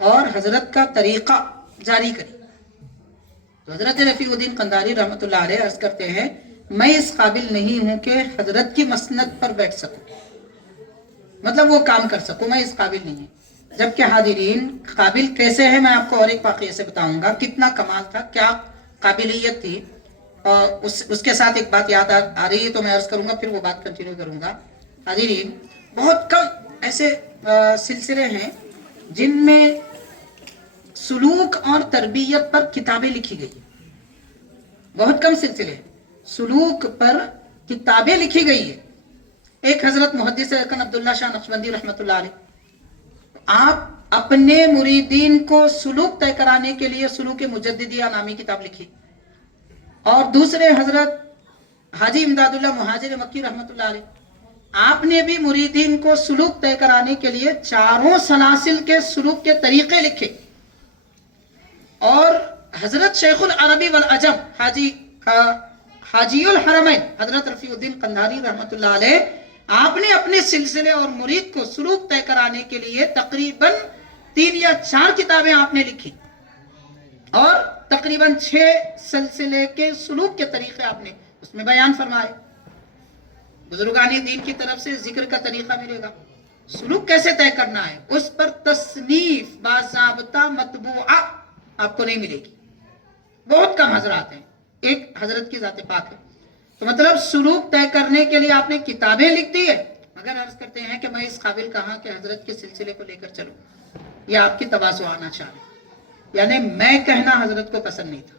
اور حضرت کا طریقہ جاری کریے. تو حضرت رفیع الدین قندھاری رحمۃ اللہ علیہ عرض کرتے ہیں، میں اس قابل نہیں ہوں کہ حضرت کی مسند پر بیٹھ سکوں، مطلب وہ کام کر سکوں، میں اس قابل نہیں ہوں. جبکہ حاضرین، قابل کیسے ہے میں آپ کو اور ایک واقعے سے بتاؤں گا، کتنا کمال تھا، کیا قابلیت تھی. اور اس کے ساتھ ایک بات یاد آ رہی ہے تو میں عرض کروں گا، پھر وہ بات کنٹینیو کروں گا. حاضرین، بہت کم ایسے سلسلے ہیں جن میں سلوک اور تربیت پر کتابیں لکھی گئی، بہت کم سلسلے سلوک پر کتابیں لکھی گئی ہے. ایک حضرت محدث اکن عبداللہ شاہ نقشبندی رحمۃ اللہ علیہ، آپ اپنے مریدین کو سلوک طے کرانے کے لیے سلوک مجددیہ نامی کتاب لکھی. اور دوسرے حضرت حاجی امداد اللہ مہاجر مکی رحمۃ اللہ علیہ، آپ نے بھی مریدین کو سلوک طے کرانے کے لیے چاروں سلاسل کے سلوک کے طریقے لکھے. اور حضرت شیخ العربی والعجم حاجی الحرمین حضرت رفیع الدین قندھاری رحمۃ اللہ علیہ، آپ نے اپنے سلسلے اور مرید کو سلوک طے کرانے کے لیے تقریباً 3 یا 4 کتابیں آپ نے لکھی، اور تقریباً 6 سلسلے کے سلوک کے طریقے آپ نے اس میں بیان فرمائے. بزرگان دین کی طرف سے ذکر کا طریقہ ملے گا، سلوک کیسے طے کرنا ہے اس پر تصنیف باضابطہ مطبوعہ آپ کو نہیں ملے گی. بہت کم حضرات ہیں، ایک حضرت کی ذات پاک ہے. تو مطلب سلوک طے کرنے کے لیے آپ نے کتابیں لکھ دی ہے، مگر عرض کرتے ہیں کہ میں اس قابل کہاں کہ حضرت کے سلسلے کو لے کر چلوں. یہ آپ کی تواضعانہ شان ہے، یعنی میں کہنا حضرت کو پسند نہیں تھا،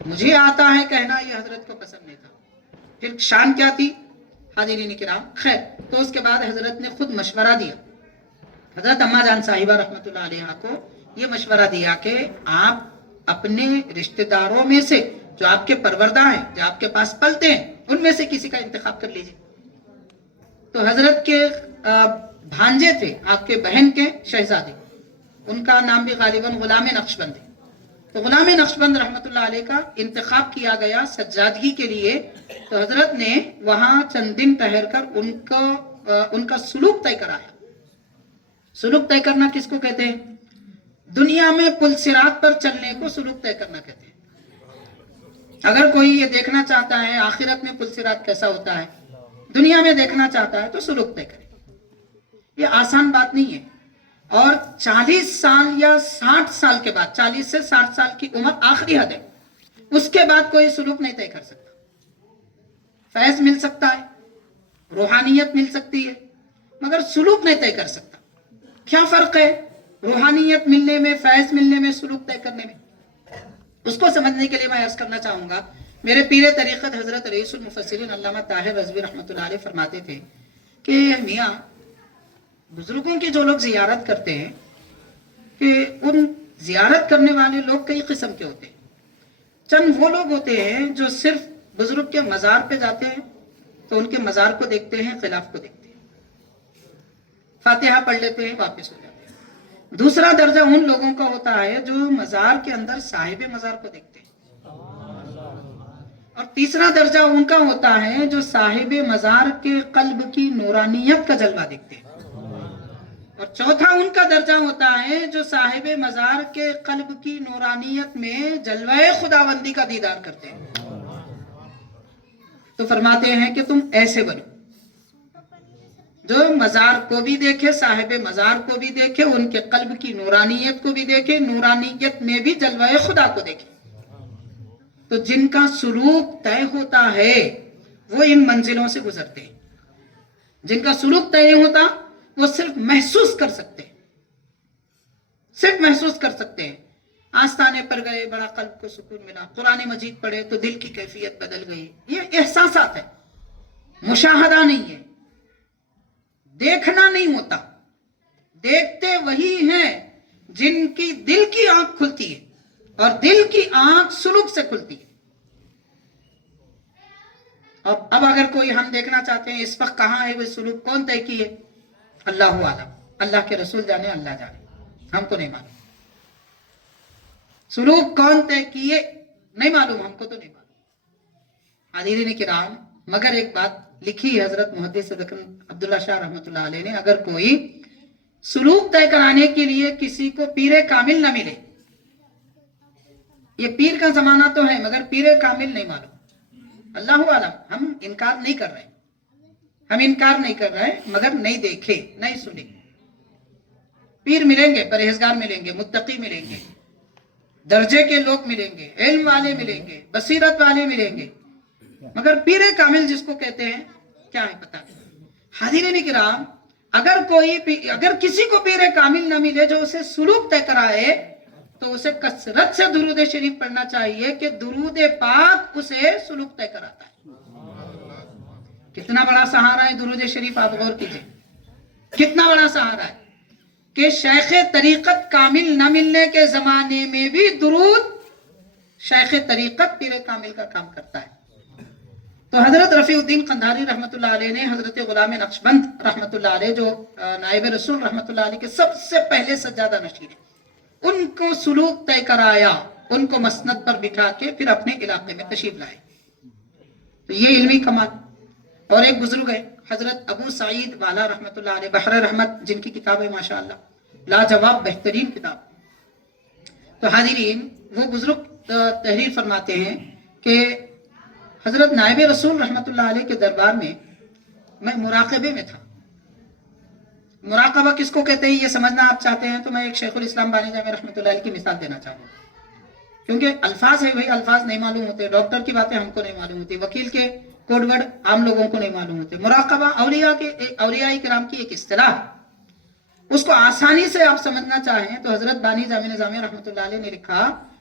مجھے آتا ہے کہنا، یہ حضرت کو پسند نہیں تھا. پھر شان کیا تھی حاضرین کرام؟ خیر، تو اس کے بعد حضرت نے خود مشورہ دیا. حضرت اما جان صاحبہ رحمۃ اللہ علیہ کو یہ مشورہ دیا کہ آپ اپنے رشتہ داروں میں سے جو آپ کے پروردہ ہیں، جو آپ کے پاس پلتے ہیں، ان میں سے کسی کا انتخاب کر لیجئے. تو حضرت کے بھانجے تھے آپ کے بہن کے شہزادے، ان کا نام بھی غالباً غلام نقشبند ہے. تو غلام نقشبند رحمۃ اللہ علیہ کا انتخاب کیا گیا سجادگی کے لیے. تو حضرت نے وہاں چند دن ٹھہر کر ان کا سلوک طے کرایا. سلوک طے کرنا کس کو کہتے ہیں؟ دنیا میں پل صراط پر چلنے کو سلوک طے کرنا کہتے ہیں. اگر کوئی یہ دیکھنا چاہتا ہے آخرت میں پل صراط کیسا ہوتا ہے، دنیا میں دیکھنا چاہتا ہے، تو سلوک طے کرے. یہ آسان بات نہیں ہے. اور 40 سال یا 60 سال کے بعد، 40 سے 60 سال کی عمر آخری حد ہے، اس کے بعد کوئی سلوک نہیں طے کر سکتا. فیض مل سکتا ہے، روحانیت مل سکتی ہے، مگر سلوک نہیں طے کر سکتا. کیا فرق ہے روحانیت ملنے میں، فیض ملنے میں، سلوک طے کرنے میں؟ اس کو سمجھنے کے لیے میں عرض کرنا چاہوں گا، میرے پیر طریقت حضرت رئیس المفسرین علامہ طاہر رضوی رحمۃ اللہ علیہ فرماتے تھے کہ میاں، بزرگوں کی جو لوگ زیارت کرتے ہیں، کہ ان زیارت کرنے والے لوگ کئی قسم کے ہوتے ہیں. چند وہ لوگ ہوتے ہیں جو صرف بزرگ کے مزار پہ جاتے ہیں تو ان کے مزار کو دیکھتے ہیں، غلاف کو دیکھتے ہیں، فاتحہ پڑھ لیتے ہیں، واپس ہو جاتے ہیں. دوسرا درجہ ان لوگوں کا ہوتا ہے جو مزار کے اندر صاحب مزار کو دیکھتے ہیں. اور تیسرا درجہ ان کا ہوتا ہے جو صاحب مزار کے قلب کی نورانیت کا جلوہ دیکھتے ہیں. اور چوتھا ان کا درجہ ہوتا ہے جو صاحب مزار کے قلب کی نورانیت میں جلوہ خداوندی کا دیدار کرتے ہیں. تو فرماتے ہیں کہ تم ایسے بنو جو مزار کو بھی دیکھے، صاحب مزار کو بھی دیکھے، ان کے قلب کی نورانیت کو بھی دیکھے، نورانیت میں بھی جلوہ خدا کو دیکھے. تو جن کا سلوک طے ہوتا ہے وہ ان منزلوں سے گزرتے ہیں. جن کا سلوک طے نہیں ہوتا وہ صرف محسوس کر سکتے ہیں، صرف محسوس کر سکتے ہیں. آستانے پر گئے، بڑا قلب کو سکون ملا، قرآن مجید پڑھے تو دل کی کیفیت بدل گئی. یہ احساسات ہے، مشاہدہ نہیں ہے، دیکھنا نہیں ہوتا. دیکھتے وہی ہیں جن کی دل کی آنکھ کھلتی ہے، اور دل کی آنکھ سلوک سے کھلتی ہے. اب اگر کوئی ہم دیکھنا چاہتے ہیں اس وقت کہاں ہے وہ سلوک، کون طے کی ہے؟ اللہ عالم، اللہ کے رسول جانے، اللہ جانے، ہم کو نہیں معلوم. سلوک کون طے کیے نہیں معلوم، ہم کو تو نہیں معلوم. حاضرین کرام، مگر ایک بات لکھی حضرت محدث دکن عبداللہ شاہ رحمۃ اللہ علیہ نے، اگر کوئی سلوک طے کرانے کے لیے کسی کو پیر کامل نہ ملے، یہ پیر کا زمانہ تو ہے مگر پیر کامل نہیں معلوم، اللہ عالم، ہم انکار نہیں کر رہے، ہم انکار نہیں کر رہے، مگر نہیں دیکھے، نہیں سنے. پیر ملیں گے، پرہیزگار ملیں گے، متقی ملیں گے، درجے کے لوگ ملیں گے، علم والے ملیں گے، بصیرت والے ملیں گے، مگر پیر کامل جس کو کہتے ہیں کیا ہے پتہ نہیں. حاضرین کرام، اگر کسی کو پیر کامل نہ ملے جو اسے سلوک طے کرائے تو اسے کثرت سے درود شریف پڑھنا چاہیے کہ درود پاک اسے سلوک طے کراتا ہے. کتنا بڑا سہارا ہے درود شریف، آپ غور کیجئے، کتنا بڑا سہارا ہے کہ شیخ طریقت کامل نہ ملنے کے زمانے میں بھی درود شیخ طریقت پیر کامل کا کام کرتا ہے. تو حضرت رفیع الدین قندھاری رحمۃ اللہ علیہ نے حضرت غلام نقشبند رحمۃ اللہ علیہ جو نائب رسول رحمۃ اللہ علیہ کے سب سے پہلے سجادہ نشین ہیں، ان کو سلوک طے کرایا، ان کو مسند پر بٹھا کے پھر اپنے علاقے میں تشریف لائے. تو یہ علمی کمال. اور ایک بزرگ ہے حضرت ابو سعید والا رحمۃ اللہ علیہ، بحر رحمت جن کی کتاب ہے ماشاءاللہ، لاجواب بہترین کتاب. تو حاضرین، وہ بزرگ تحریر فرماتے ہیں کہ حضرت نائب رسول رحمۃ اللہ علیہ کے دربار میں میں مراقبے میں تھا. مراقبہ کس کو کہتے ہیں یہ سمجھنا آپ چاہتے ہیں تو میں ایک شیخ الاسلام بانی جامع رحمۃ اللہ علیہ کی مثال دینا چاہوں گا، کیونکہ الفاظ ہے بھائی، الفاظ نہیں معلوم ہوتے، ڈاکٹر کی باتیں ہم کو نہیں معلوم ہوتی، وکیل کے کوڈ ورڈ عام لوگوں کو نہیں معلوم ہوتے. مراقبہ اولیاء کرام کی ایک اصطلاح، اس کو آسانی سے آپ سمجھنا چاہیں تو حضرت بانی جامع نظامی رحمۃ اللہ علیہ نے لکھا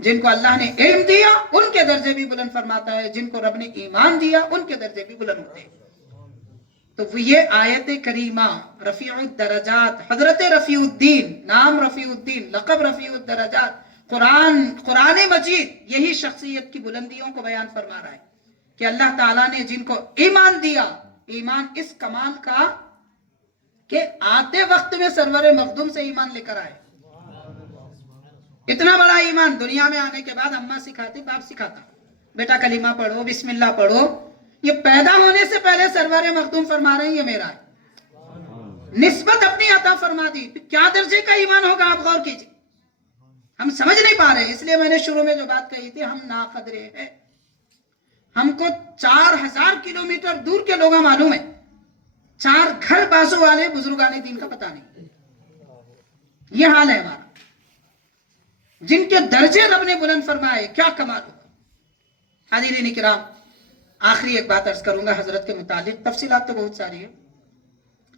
جن کو اللہ نے علم دیا ان کے درجے بھی بلند فرماتا ہے، جن کو رب نے ایمان دیا ان کے درجے بھی بلند ہوتے ہیں۔ تو وہ یہ آیت کریمہ رفیع الدرجات، حضرت رفیع الدین، نام رفیع الدین، لقب رفیع الدرجات، قرآن مجید یہی شخصیت کی بلندیوں کو بیان فرما رہا ہے کہ اللہ تعالیٰ نے جن کو ایمان دیا، ایمان اس کمال کا کہ آتے وقت میں سرور مخدوم سے ایمان لے کر آئے۔ اتنا بڑا ایمان دنیا میں آنے کے بعد اماں سکھاتی، باپ سکھاتا، بیٹا کلمہ پڑھو، بسم اللہ پڑھو، یہ پیدا ہونے سے پہلے سرور مخدوم فرما رہے ہیں یہ میرا ہے، نسبت اپنی عطا فرما دی۔ کیا درجے کا ایمان ہوگا آپ غور کیجئے، ہم سمجھ نہیں پا رہے، اس لیے میں نے شروع میں جو بات کہی تھی، ہم ناقدرے ہیں، ہم کو 4000 کلومیٹر دور کے لوگوں معلوم ہے، 4 گھر بازو والے بزرگان دین کا پتہ نہیں، یہ حال ہے ہمارا۔ جن کے درجے رب نے بلند فرمائے، کیا کمال ہوگا۔ حاضرین کرام، آخری ایک بات عرض کروں گا حضرت کے متعلق، تفصیلات تو بہت ساری ہے،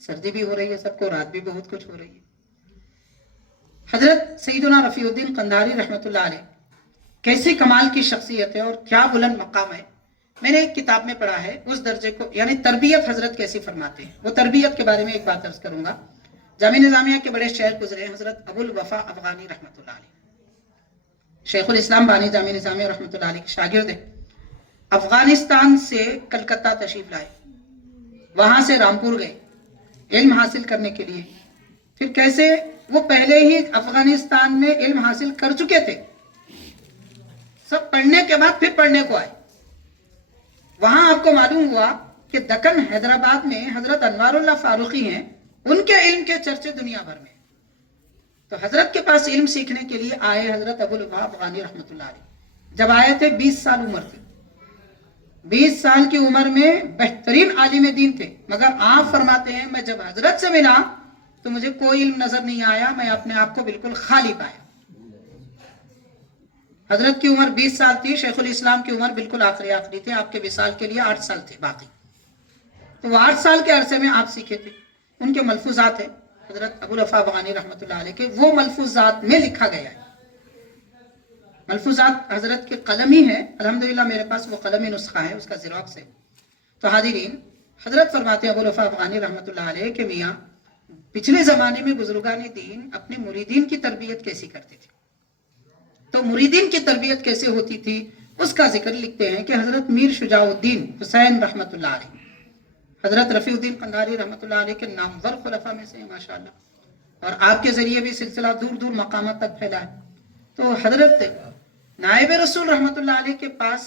سردی بھی ہو رہی ہے سب کو، رات بھی بہت کچھ ہو رہی ہے۔ حضرت سیدنا رفیع الدین قندھاری رحمۃ اللہ علیہ کیسی کمال کی شخصیت ہے اور کیا بلند مقام ہے۔ میں نے ایک کتاب میں پڑھا ہے اس درجے کو، یعنی تربیت حضرت کیسی فرماتے ہیں، وہ تربیت کے بارے میں ایک بات عرض کروں گا۔ جامعہ نظامیہ کے بڑے شیخ گزرے حضرت ابو الوفا افغانی رحمۃ اللہ علیہ، شیخ الاسلام بانی جامعہ نظامیہ رحمۃ اللہ علیہ کے شاگرد ہیں۔ افغانستان سے کلکتہ تشریف لائے، وہاں سے رامپور گئے علم حاصل کرنے کے لیے۔ پھر کیسے وہ پہلے ہی افغانستان میں علم حاصل کر چکے تھے، سب پڑھنے کے بعد پھر پڑھنے کو آئے۔ وہاں آپ کو معلوم ہوا کہ دکن حیدرآباد میں حضرت انوار اللہ فاروقی ہیں، ان کے علم کے چرچے دنیا بھر میں۔ تو حضرت کے پاس علم سیکھنے کے لیے آئے حضرت ابو الوفا افغانی رحمۃ اللہ علیہ۔ جب آئے تھے 20 سال عمر تھی، 20 سال کی عمر میں بہترین عالم دین تھے، مگر آپ فرماتے ہیں میں جب حضرت سے ملا تو مجھے کوئی علم نظر نہیں آیا، میں اپنے آپ کو بالکل خالی پایا۔ حضرت کی عمر 20 سال تھی، شیخ الاسلام کی عمر بالکل آخری تھی، آپ کے وصال کے لیے 8 سال تھے باقی۔ تو وہ 8 سال کے عرصے میں آپ سیکھے تھے۔ ان کے ملفوظات ہیں حضرت ابو الوفا افغانی رحمۃ اللہ علیہ کے، وہ ملفوظات میں لکھا گیا ہے، ملفوظات حضرت کے قلمی ہے، الحمدللہ میرے پاس وہ قلمی نسخہ ہے، اس کا زیروکس ہے۔ تو حاضرین، حضرت فرماتے ہیں ابو الوفا افغانی رحمۃ اللہ علیہ کہ میاں پچھلے زمانے میں بزرگان دین اپنے مریدین کی تربیت کیسی کرتے تھے، تو مریدین کی تربیت کیسے ہوتی تھی اس کا ذکر لکھتے ہیں کہ حضرت میر شجاع الدین حسین رحمۃ اللہ علیہ، حضرت رفیع الدین قندھاری رحمۃ اللہ علیہ کے نامور خلفاء میں سے ہیں ماشاءاللہ، اور آپ کے ذریعے بھی سلسلہ دور دور مقامات تک پھیلا ہے۔ تو حضرت نائب رسول رحمۃ اللہ علیہ کے پاس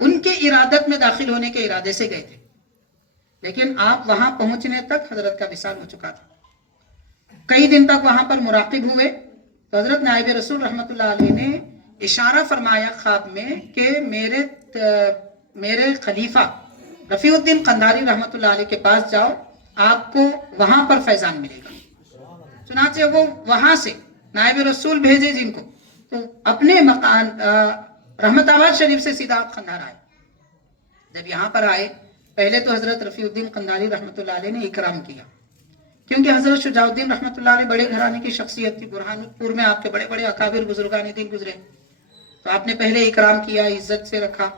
ان کے ارادت میں داخل ہونے کے ارادے سے گئے تھے، لیکن آپ وہاں پہنچنے تک حضرت کا وصال ہو چکا تھا۔ کئی دن تک وہاں پر مراقب ہوئے تو حضرت نائب رسول رحمۃ اللہ علیہ نے اشارہ فرمایا خواب میں کہ میرے خلیفہ رفیع الدین قندھاری رحمۃ اللہ علیہ کے پاس جاؤ، آپ کو وہاں پر فیضان ملے گا۔ چنانچہ وہ وہاں سے نائب رسول بھیجے جن کو، تو اپنے مکان رحمت آباد شریف سے سیدھا آپ قندھار آئے۔ جب یہاں پر آئے پہلے تو حضرت رفیع الدین قندھاری رحمۃ اللہ علیہ نے اکرام کیا، کیونکہ حضرت شجاع الدین رحمۃ اللہ علیہ بڑے گھرانے کی شخصیت تھی، برہان پور میں آپ کے بڑے بڑے اکابر بزرگان دین گزرے، تو آپ نے پہلے اکرام کیا، عزت سے رکھا۔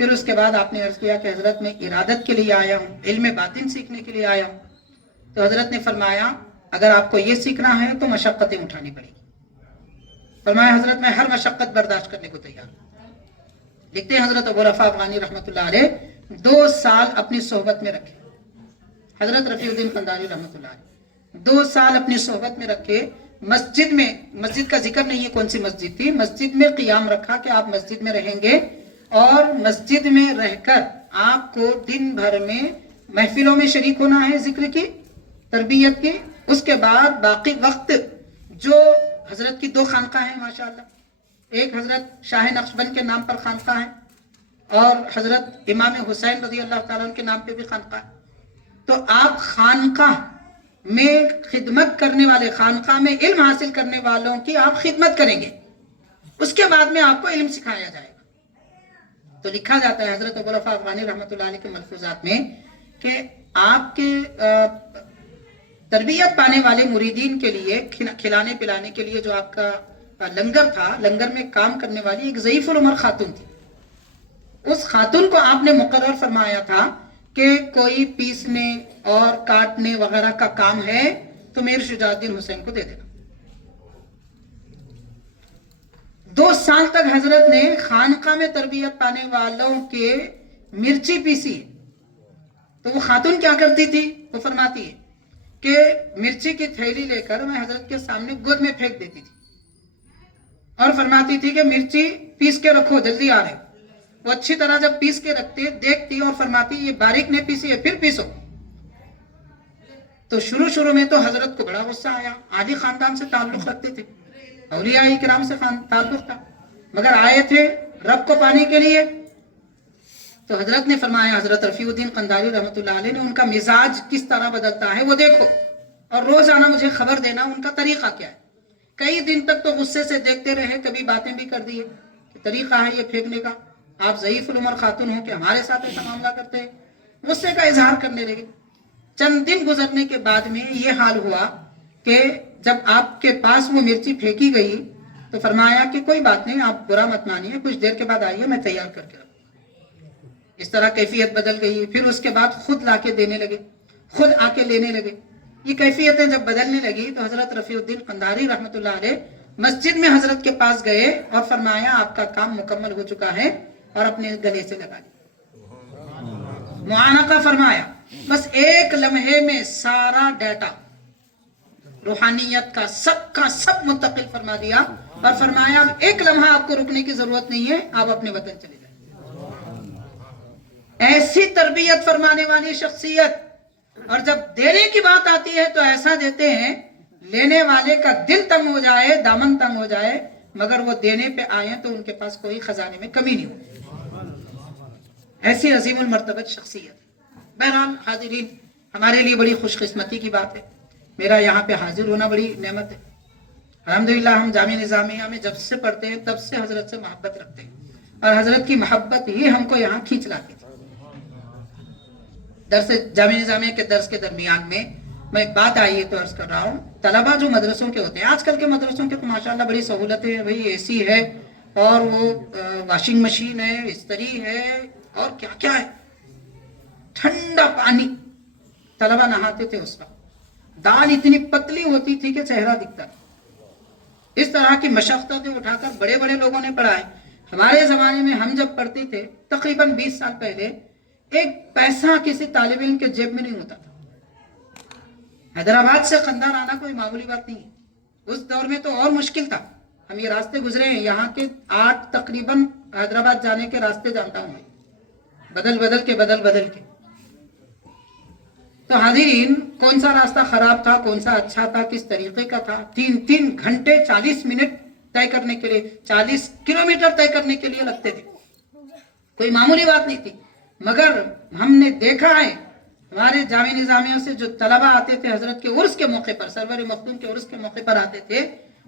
پھر اس کے بعد آپ نے عرض کیا کہ حضرت میں ارادت کے لیے آیا ہوں، علم باطن سیکھنے کے لیے آیا ہوں۔ تو حضرت نے فرمایا اگر آپ کو یہ سیکھنا ہے تو مشقتیں اٹھانی پڑے گی۔ فرمایا حضرت میں ہر مشقت برداشت کرنے کو تیار ہوں۔ لکھتے ہیں حضرت ابو الوفا افغانی رحمۃ اللہ علیہ 2 سال اپنی صحبت میں رکھے، حضرت رفیع الدین قندھاری رحمۃ اللہ علیہ 2 سال اپنی صحبت میں رکھے۔ مسجد کا ذکر نہیں ہے کون سی مسجد تھی، مسجد میں قیام رکھا کہ آپ مسجد میں رہیں گے، اور مسجد میں رہ کر آپ کو دن بھر میں محفلوں میں شریک ہونا ہے، ذکر کی، تربیت کی۔ اس کے بعد باقی وقت جو حضرت کی 2 خانقاہ ہیں ماشاءاللہ، ایک حضرت شاہ نقشبند کے نام پر خانقاہ ہے، اور حضرت امام حسین رضی اللہ تعالیٰ عنہ کے نام پہ بھی خانقاہ ہے۔ تو آپ خانقاہ میں خدمت کرنے والے، خانقاہ میں علم حاصل کرنے والوں کی آپ خدمت کریں گے، اس کے بعد میں آپ کو علم سکھایا جائے گا۔ تو لکھا جاتا ہے حضرت ابو الوفا افغانی رحمۃ اللہ علیہ کے ملفوظات میں کہ آپ کے تربیت پانے والے مریدین کے لیے، کھلانے پلانے کے لیے جو آپ کا کا لنگر تھا، لنگر میں کام کرنے والی ایک ضعیف العمر خاتون تھی. اس خاتون کو آپ نے مقرر فرمایا تھا کہ کوئی پیسنے اور کاٹنے وغیرہ کا کام ہے تو میر شجاع الدین حسین کو دے دینا. 2 سال تک حضرت نے خانقاہ میں تربیت پانے والوں کے مرچی پیسی. تو وہ خاتون کیا کرتی تھی؟ وہ فرماتی ہے کہ مرچی کی تھیلی لے کر میں حضرت کے سامنے گود میں پھینک دیتی تھی اور فرماتی تھی کہ مرچی پیس کے رکھو، جلدی آ رہے. وہ اچھی طرح جب پیس کے رکھتے دیکھتی اور فرماتی یہ باریک نے پیسی ہے، پھر پیسو. تو شروع میں تو حضرت کو بڑا غصہ آیا. عالی خاندان سے تعلق رکھتے تھے، اولیاء کرام سے تعلق تھا، مگر آئے تھے رب کو پانے کے لیے. تو حضرت نے فرمایا، حضرت رفیع الدین قندھاری رحمۃ اللہ علیہ نے، ان کا مزاج کس طرح بدلتا ہے وہ دیکھو اور روزانہ مجھے خبر دینا ان کا طریقہ کیا ہے. کئی دن تک تو غصے سے دیکھتے رہے، کبھی باتیں بھی کر دیے کہ طریقہ ہے یہ پھینکنے کا، آپ ضعیف العمر خاتون ہو کہ ہمارے ساتھ ایسا معاملہ کرتے ہیں. غصے کا اظہار کرنے لگے. چند دن گزرنے کے بعد میں یہ حال ہوا کہ جب آپ کے پاس وہ مرچی پھینکی گئی تو فرمایا کہ کوئی بات نہیں، آپ برا مت مانیے، کچھ دیر کے بعد آئیے، میں تیار کر کے رکھوں. اس طرح کیفیت بدل گئی. پھر اس کے بعد خود لا کے دینے لگے، خود آ کے لینے لگے. یہ کیفیتیں جب بدلنے لگی تو حضرت رفیع الدین قندھاری رحمۃ اللہ علیہ مسجد میں حضرت کے پاس گئے اور فرمایا آپ کا کام مکمل ہو چکا ہے، اور اپنے گلے سے لگا لیا. معانقہ فرمایا، بس ایک لمحے میں سارا ڈیٹا روحانیت کا سب منتقل فرما دیا اور فرمایا اب ایک لمحہ آپ کو رکنے کی ضرورت نہیں ہے، آپ اپنے وطن چلے جائیں. ایسی تربیت فرمانے والی شخصیت. اور جب دینے کی بات آتی ہے تو ایسا دیتے ہیں لینے والے کا دل تنگ ہو جائے، دامن تنگ ہو جائے، مگر وہ دینے پہ آئے تو ان کے پاس کوئی خزانے میں کمی نہیں ہوتی. ایسی عظیم المرتبت شخصیت. بہرحال حاضرین، ہمارے لیے بڑی خوش قسمتی کی بات ہے، میرا یہاں پہ حاضر ہونا بڑی نعمت ہے. الحمدللہ ہم جامعہ نظامیہ میں جب سے پڑھتے ہیں تب سے حضرت سے محبت رکھتے ہیں، اور حضرت کی محبت ہی ہم کو یہاں کھینچ لاتی تھی. درس جامعہ نظامیہ کے درس کے درمیان میں بات آئی ہے تو عرض کر رہا ہوں، طلبہ جو مدرسوں کے ہوتے ہیں، آج کل کے مدرسوں کے تو ماشاءاللہ بڑی سہولتیں ہیں، بھئی اے سی ہے اور وہ واشنگ مشین ہے، استری ہے اور کیا کیا ہے، ٹھنڈا پانی. طلبہ نہاتے تھے اس وقت، دال اتنی پتلی ہوتی تھی کہ چہرہ دکھتا تھا. اس طرح کی مشقتیں اٹھا کر بڑے بڑے لوگوں نے پڑھائے. ہمارے زمانے میں ہم جب پڑھتے تھے تقریباً 20 سال پہلے، ایک پیسہ کسی طالب علم کے جیب میں نہیں ہوتا تھا. حیدرآباد سے قندھار آنا کوئی معمولی بات نہیں ہے. اس دور میں تو اور مشکل تھا. ہم یہ راستے گزرے ہیں، یہاں کے 8 تقریباً حیدرآباد جانے کے راستے جانتا ہوں میں، بدل کے. تو حاضرین، کون سا راستہ خراب تھا، کون سا اچھا تھا، کس طریقے کا تھا. 3 گھنٹے 40 منٹ طے کرنے کے لیے، 40 کلومیٹر طے کرنے کے لیے لگتے تھے. کوئی معمولی بات نہیں تھی. مگر ہم نے دیکھا ہے ہمارے جامعہ نظامیہ سے جو طلبہ آتے تھے حضرت کے عرس کے موقع پر، سرور مخدوم کے عرس کے موقع پر آتے تھے،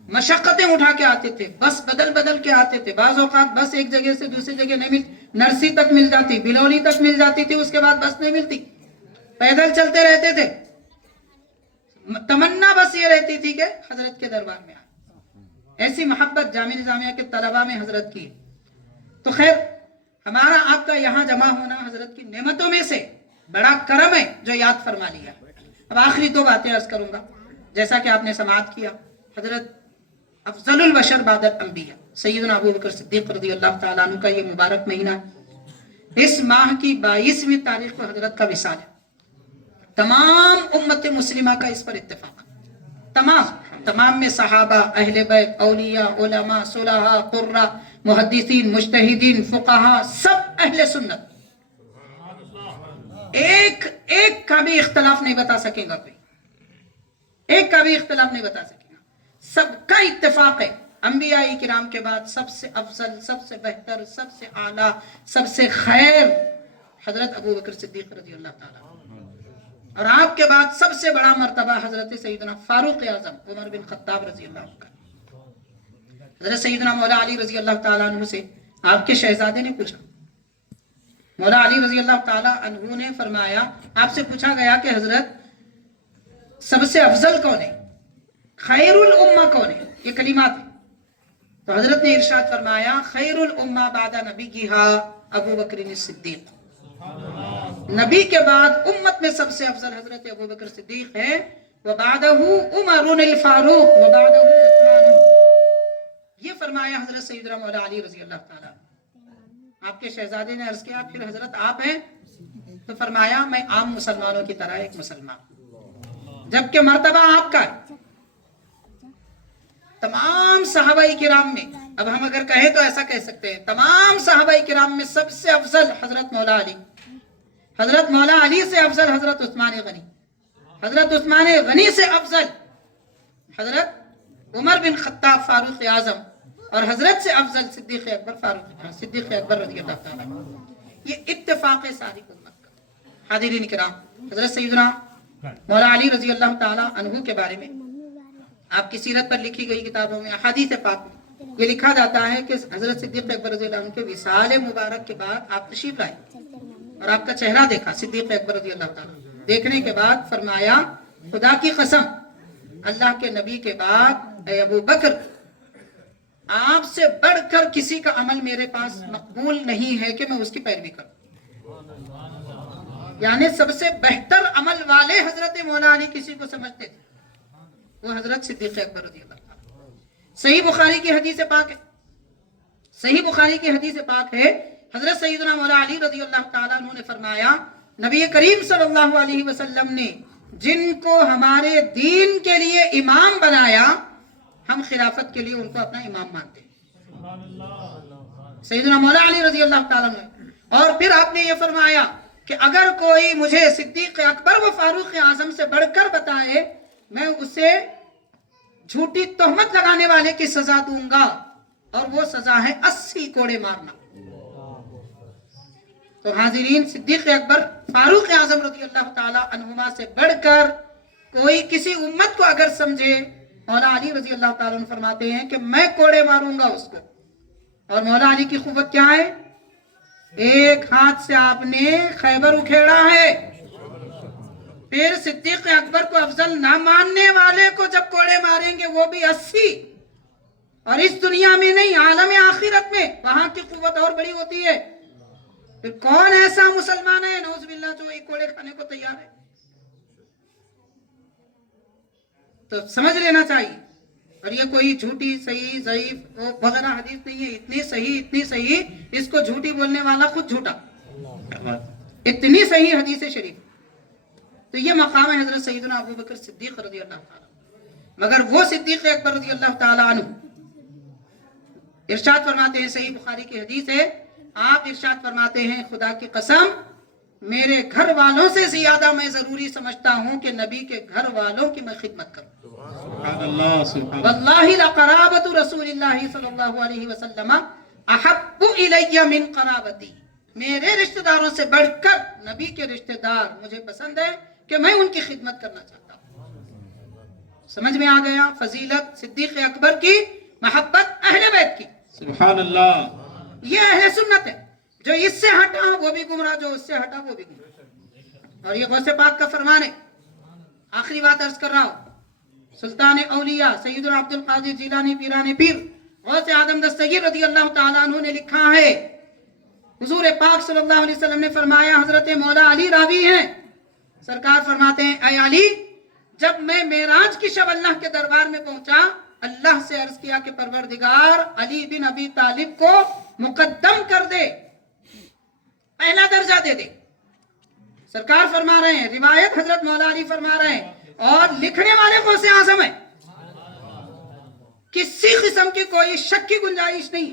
مشقتیں اٹھا کے آتے تھے، بس بدل کے آتے تھے. بعض اوقات بس ایک جگہ سے دوسری جگہ نہیں نرسی تک مل جاتی، بلولی تک مل جاتی تھی، اس کے بعد بس نہیں ملتی، پیدل چلتے رہتے تھے. تمنا بس یہ رہتی تھی کہ حضرت کے دربار میں آئے. ایسی محبت جامعہ نظامیہ کے طلبہ میں حضرت کی. تو خیر، ہمارا آپ کا یہاں جمع ہونا حضرت کی نعمتوں میں سے بڑا کرم ہے جو یاد فرما لیا. اب آخری 2 باتیں عرض کروں گا. جیسا کہ آپ نے سماعت کیا، حضرت افضل البشر بعد الانبیاء سیدنا ابو بکر صدیق رضی اللہ تعالیٰ عنہ کا یہ مبارک مہینہ، اس ماہ کی 22ویں تاریخ کو حضرت کا وصال ہے. تمام امت مسلمہ کا اس پر اتفاق، تمام میں صحابہ، اہل بیت، اولیاء، علماء، صلحاء، قراء، محدثین، مجتہدین، فقہاء، سب اہل سنت، ایک کا بھی اختلاف نہیں بتا سکے گا. کوئی ایک کا بھی اختلاف نہیں بتا سکے گا. سب کا اتفاق ہے، انبیاء کرام کے بعد سب سے افضل، سب سے بہتر، سب سے اعلیٰ، سب سے خیر حضرت ابو بکر صدیق رضی اللہ تعالیٰ، اور آپ کے بعد سب سے بڑا مرتبہ حضرت سیدنا فاروق اعظم عمر بن خطاب رضی اللہ عنہ کا. حضرت سیدنا مولا علی رضی اللہ تعالیٰ عنہ سے آپ کے شہزادے نے پوچھا، مولا علی رضی اللہ تعالیٰ عنہ نے فرمایا، آپ سے پوچھا گیا کہ حضرت سب سے افضل کون ہے، خیر الامہ کون ہے، یہ کلمات ہیں. تو حضرت نے ارشاد فرمایا خیر الامہ بعد نبیہا ابو بکر صدیق، نبی کے بعد امت میں سب سے افضل حضرت ابو بکر صدیق ہے، وبعدہ عمر الفاروق وبعدہ عثمان، یہ فرمایا حضرت سیدنا مولا علی رضی اللہ تعالیٰ۔ آپ کے شہزادے نے عرض کیا پھر حضرت آپ ہیں؟ تو فرمایا میں عام مسلمانوں کی طرح ایک مسلمان، جبکہ مرتبہ آپ کا ہے۔ تمام صحابہ کرام میں، اب ہم اگر کہیں تو ایسا کہہ سکتے ہیں، تمام صحابہ کرام میں سب سے افضل حضرت مولا علی، حضرت مولا علی سے افضل حضرت عثمان غنی، حضرت عثمان غنی سے افضل حضرت عمر بن خطاب فاروق اعظم، اور حضرت سے افضل صدیق اکبر رضی اللہ تعالیٰ۔ یہ اتفاق ساری امت کا۔ حاضرین کرام، حضرت سیدنا مولا علی رضی اللہ تعالیٰ عنہ کے بارے میں آپ کی سیرت پر لکھی گئی کتابوں میں، احادیث پاک میں یہ لکھا جاتا ہے کہ حضرت صدیق اکبر رضی اللہ عنہ کے وصال مبارک کے بعد آپ تشریف لائے اور آپ کا چہرہ دیکھا صدیق اکبر رضی اللہ تعالیٰ۔ دیکھنے کے بعد فرمایا خدا کی قسم، اللہ کے نبی کے بعد اے ابو بکر، آپ سے بڑھ کر کسی کا عمل میرے پاس مقبول نہیں ہے کہ میں اس کی پیروی کروں۔ یعنی سب سے بہتر عمل والے حضرت مولا علی کسی کو سمجھتے تھے، وہ حضرت صدیق اکبر رضی اللہ تعالیٰ۔ صحیح بخاری کی حدیث پاک ہے، صحیح بخاری کی حدیث پاک ہے، حضرت سیدنا مولا علی رضی اللہ تعالیٰ عنہ نے فرمایا نبی کریم صلی اللہ علیہ وسلم نے جن کو ہمارے دین کے لیے امام بنایا، ہم خلافت کے لیے ان کو اپنا امام مانتے ہیں، سیدنا مولا علی رضی اللہ تعالیٰ عنہ۔ اور پھر آپ نے یہ فرمایا کہ اگر کوئی مجھے صدیق اکبر و فاروق اعظم سے بڑھ کر بتائے، میں اسے جھوٹی تہمت لگانے والے کی سزا دوں گا، اور وہ سزا ہے 80 کوڑے مارنا۔ تو حاضرین، صدیق اکبر فاروق اعظم رضی اللہ تعالی عنہما سے بڑھ کر کوئی کسی امت کو اگر سمجھے، مولا علی رضی اللہ تعالیٰ عنہ فرماتے ہیں کہ میں کوڑے ماروں گا اس کو۔ اور مولا علی کی قوت کیا ہے؟ ایک ہاتھ سے آپ نے خیبر اکھیڑا ہے، پھر صدیق اکبر کو افضل نہ ماننے والے کو جب کوڑے ماریں گے وہ بھی 80، اور اس دنیا میں نہیں، عالم آخرت میں وہاں کی قوت اور بڑی ہوتی ہے۔ پھر کون ایسا مسلمان ہے نعوذ باللہ جو ایک کوڑے کھانے کو تیار ہے؟ تو سمجھ لینا چاہیے۔ اور یہ کوئی جھوٹی صحیح ضعیف وغیرہ حدیث نہیں ہے، اتنی صحیح اس کو جھوٹی بولنے والا خود جھوٹا، اتنی صحیح حدیث شریف۔ تو یہ مقام ہے حضرت سیدنا ابو بکر صدیق رضی اللہ تعالیٰ۔ مگر وہ صدیق اکبر رضی اللہ تعالیٰ عنہ ارشاد فرماتے ہیں، صحیح بخاری کی حدیث ہے، آپ ارشاد فرماتے ہیں خدا کی قسم میرے گھر والوں سے زیادہ میں ضروری سمجھتا ہوں کہ نبی کے گھر والوں کی میں خدمت کروں۔ واللہ لقرابت رسول اللہ صلی اللہ علیہ وسلم احب الی من قرابتی، میرے رشتہ داروں سے بڑھ کر نبی کے رشتہ دار مجھے پسند ہے کہ میں ان کی خدمت کرنا چاہتا ہوں۔ سمجھ میں آ گیا فضیلت صدیق اکبر کی، محبت اہل بیت کی۔ سبحان اللہ۔ یہ اہل سنت ہے، جو اس سے ہٹا وہ بھی گمراہ، جو اس سے ہٹا وہ بھی گمراہ۔ اور یہ غوث پاک کا فرمان ہے۔ آخری بات عرض کر رہا ہوں، سلطان اولیاء سیدنا عبد القادر جیلانی پیران پیر غوث اعظم دستگیر رضی اللہ تعالیٰ عنہ نے لکھا ہے، حضور پاک صلی اللہ علیہ وسلم نے فرمایا حضرت مولا علی راوی ہیں، سرکار فرماتے ہیں اے علی، جب میں معراج کی شب اللہ کے دربار میں پہنچا، اللہ سے عرض کیا کہ پروردگار علی بن ابی طالب کو مقدم کر دے، پہلا درجہ دے دے۔ سرکار فرما رہے ہیں، روایت حضرت مولا علی فرما رہے ہیں، اور لکھنے والے غوث اعظم ہیں، کسی قسم کی کوئی شک کی گنجائش نہیں۔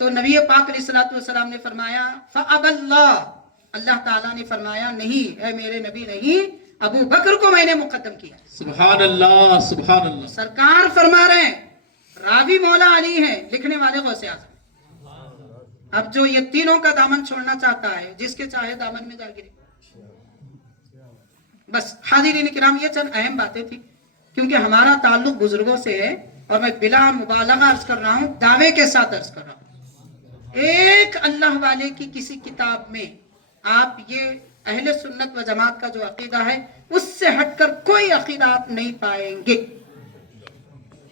تو نبی پاک علیہ الصلوۃ والسلام نے فرمایا فَأَبَى اللَّهُ، اللہ تعالیٰ نے فرمایا نہیں، اے میرے نبی نہیں، ابو بکر کو میں نے مقدم کیا۔ سبحان اللہ، سبحان اللہ۔ سرکار فرما رہے ہیں، راوی مولا علی ہیں، لکھنے والے غوث اعظم۔ اب جو یہ تینوں کا دامن چھوڑنا چاہتا ہے، جس کے چاہے دامن میں جا گرے۔ بس حاضرین کرام، یہ چند اہم باتیں تھی، کیونکہ ہمارا تعلق بزرگوں سے ہے، اور میں بلا مبالغہ عرض کر رہا ہوں، دعوے کے ساتھ عرض کر رہا ہوں، ایک اللہ والے کی کسی کتاب میں آپ یہ اہل سنت و جماعت کا جو عقیدہ ہے اس سے ہٹ کر کوئی عقیدہ آپ نہیں پائیں گے۔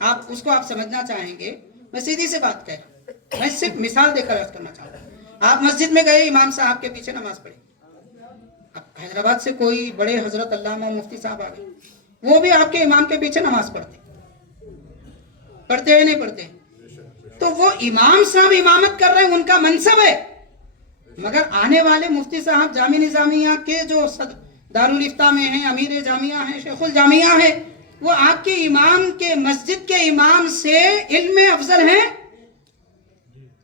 آپ اس کو آپ سمجھنا چاہیں گے، میں سیدھی سے بات کہہ رہا ہوں، میں صرف مثال دے کر عرض کرنا چاہتا ہوں. آپ مسجد میں گئے، امام صاحب کے پیچھے نماز پڑھی. اب حیدرآباد سے کوئی بڑے حضرت علامہ مفتی صاحب آ گئے، وہ بھی آپ کے امام کے پیچھے نماز پڑھتے ہیں نہیں پڑھتے؟ تو وہ امام صاحب امامت کر رہے ہیں، ان کا منصب ہے، مگر آنے والے مفتی صاحب جامع نظامیہ کے جو دارالفتہ میں ہیں، امیر جامعہ ہیں، شیخ الجامعہ ہیں، وہ آپ کے امام کے مسجد کے امام سے علم میں افضل ہیں،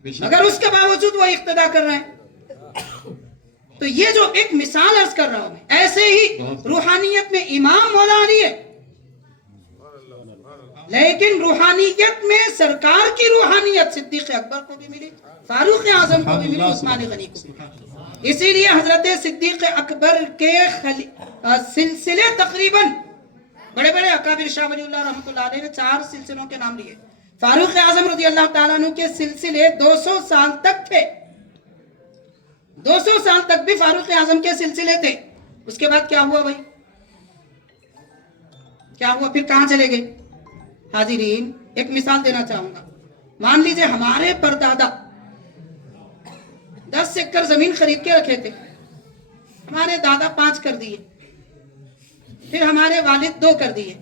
مگر اس کے باوجود وہ اقتدا کر رہے ہیں. تو یہ جو ایک مثال عرض کر رہا ہوں میں، ایسے ہی روحانیت میں امام مولا علی ہے، لیکن روحانیت میں سرکار کی روحانیت صدیق اکبر کو بھی ملی، فاروق اعظم کو بھی ملی، عثمان غنی کو بھی ملی. اسی لیے حضرت صدیق اکبر کے سلسلے تقریباً بڑے بڑے اکابر شاہ ولی اللہ رحمۃ اللہ علیہ نے 4 سلسلوں کے نام لیے. فاروق اعظم رضی اللہ تعالیٰ عنہ کے سلسلے 200 سال تک تھے، 200 سال تک بھی فاروق اعظم کے سلسلے تھے. اس کے بعد کیا ہوا بھائی؟ کیا ہوا؟ پھر کہاں چلے گئے؟ حاضرین ایک مثال دینا چاہوں گا. مان لیجئے ہمارے پردادا 10 ایکڑ زمین خرید کے رکھے تھے، ہمارے دادا 5 کر دیے، پھر ہمارے والد 2 کر دیے.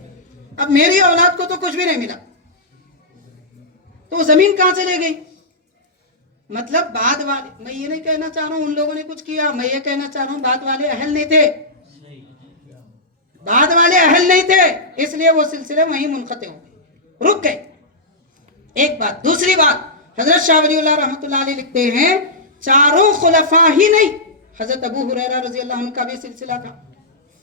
اب میری اولاد کو تو کچھ بھی نہیں ملا، تو زمین کہاں چلے گئی؟ مطلب بعد والے، میں یہ نہیں کہنا چاہ رہا ہوں ان لوگوں نے کچھ کیا، میں یہ کہنا چاہ رہا ہوں بعد والے اہل نہیں تھے، بعد والے اہل نہیں تھے، اس لیے وہ سلسلے وہیں منقطع ہو گئے، رک گئے. ایک بات. دوسری بات، حضرت شاہ ولی اللہ رحمۃ اللہ علیہ لکھتے ہیں 4 خلفاء ہی نہیں، حضرت ابو ہریرہ رضی اللہ عنہ کا بھی سلسلہ تھا،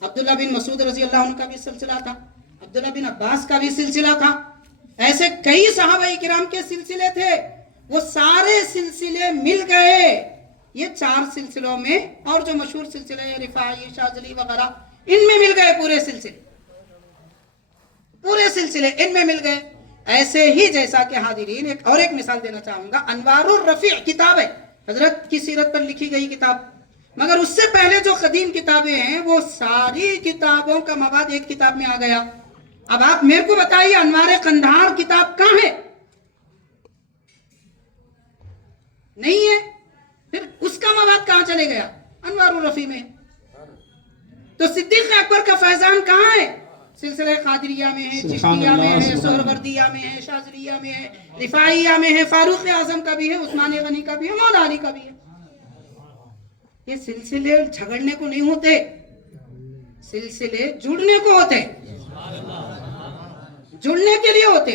عبداللہ بن مسعود رضی اللہ عنہ کا بھی سلسلہ تھا، عبداللہ بن عباس کا بھی سلسلہ تھا، ایسے کئی صحابہ کرام کے سلسلے تھے. وہ سارے سلسلے مل گئے یہ 4 سلسلوں میں، اور جو مشہور سلسلے ہیں رفاعی، شاذلی وغیرہ، ان میں مل گئے پورے سلسلے، پورے سلسلے ان میں مل گئے. ایسے ہی جیسا کہ حاضرین ایک مثال دینا چاہوں گا. انوار الرفیع کتاب ہے، حضرت کی سیرت پر لکھی گئی کتاب، مگر اس سے پہلے جو قدیم کتابیں ہیں وہ ساری کتابوں کا مواد ایک کتاب میں آ گیا. اب آپ میرے کو بتائیے انوار قندھار کتاب کہاں ہے؟ نہیں ہے، پھر اس کا مواد کہاں چلے گیا؟ انوار الرفیع میں. تو صدیق اکبر کا فیضان کہاں ہے؟ سلسلہ قادریہ میں ہے، چشتیہ میں ہے، سہروردیہ میں ہے، شاذلیہ میں ہے، رفاعیہ میں ہے، فاروق اعظم کا بھی ہے، عثمان غنی کا بھی ہے، مولا علی کا بھی ہے. یہ سلسلے جھگڑنے کو نہیں ہوتے، سلسلے جڑنے کو ہوتے، جڑنے کے لیے ہوتے.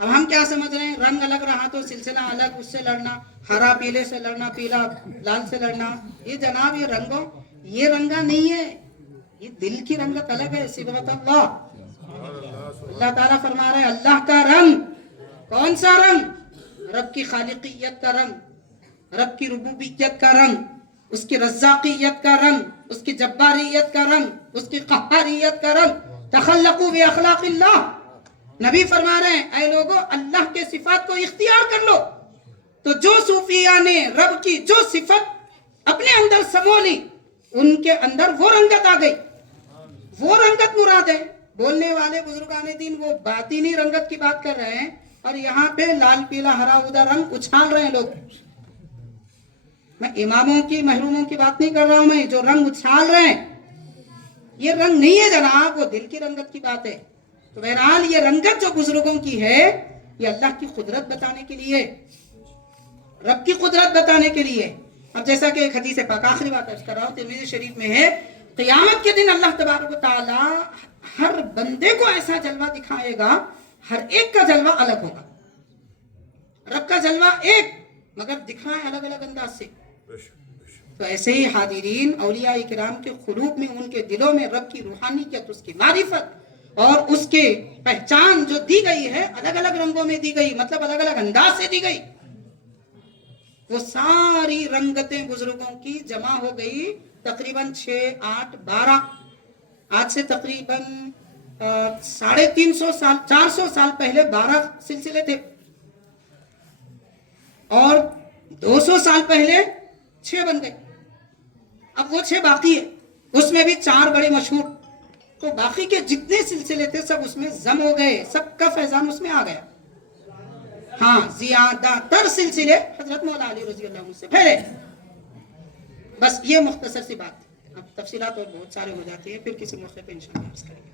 اب ہم کیا سمجھ رہے ہیں؟ رنگ الگ رہا تو سلسلہ الگ، اس سے لڑنا، ہرا پیلے سے لڑنا، پیلا لال سے لڑنا. یہ جناب یہ رنگوں، یہ رنگا نہیں ہے، یہ دل کی رنگت الگ ہے. صبغت اللہ، اللہ تعالیٰ فرما رہے ہیں اللہ کا رنگ. کون سا رنگ؟ رب کی خالقیت کا رنگ، رب کی ربوبیت کا رنگ، اس کی رزاقیت کا رنگ، اس کی جباریت کا رنگ، اس کی قہاریت کا رنگ. تخلقوا باخلاق اللہ. نبی فرما رہے ہیں اے لوگو اللہ کے صفات کو اختیار کر لو. تو جو صوفیہ نے رب کی جو صفت اپنے اندر سمو لی، ان کے اندر وہ رنگت آ گئی، وہ رنگت مراد ہے. بولنے والے بزرگان دین وہ باطنی رنگت کی بات کر رہے ہیں، اور یہاں پہ لال پیلا ہرا ادا رنگ اچھال رہے ہیں لوگ. میں اماموں کی محروموں کی بات نہیں کر رہا ہوں، میں جو رنگ اچھال رہے ہیں یہ رنگ نہیں ہے جناب، وہ دل کی رنگت کی بات ہے. تو بہرحال یہ رنگت جو بزرگوں کی ہے یہ اللہ کی قدرت بتانے کے لیے، رب کی قدرت بتانے کے لیے. اب جیسا کہ ایک حدیث پاک، آخری بات عرض کر رہا ہوں، ترمذی شریف میں ہے قیامت کے دن اللہ تبارک و تعالی ہر بندے کو ایسا جلوہ دکھائے گا، ہر ایک کا جلوہ الگ ہوگا. رب کا جلوہ ایک مگر دکھائے الگ الگ انداز سے. تو ایسے ہی حاضرین اولیاء کرام کے قلوب میں، ان کے دلوں میں رب کی روحانیت، اس کی معرفت اور اس کے پہچان جو دی گئی ہے الگ الگ رنگوں میں دی گئی، مطلب الگ الگ انداز سے دی گئی. وہ ساری رنگتیں بزرگوں کی جمع ہو گئی تقریباً 6، 8، 12، آج سے تقریباً 350 سال، 400 سال پہلے 12 سلسلے تھے، اور 200 سال پہلے 6 بن گئے. اب وہ 6 باقی ہے، اس میں بھی 4 بڑے مشہور. تو باقی کے جتنے سلسلے تھے سب اس میں ضم ہو گئے, سب کا فیضان اس میں آ گیا. ہاں زیادہ تر سلسلے حضرت مولا علی رضی اللہ عنہ سے پھیلے. بس یہ مختصر سی بات. اب تفصیلات اور بہت سارے ہو جاتے ہیں, پھر کسی موقع پہ انشاءاللہ عرض کریں گے.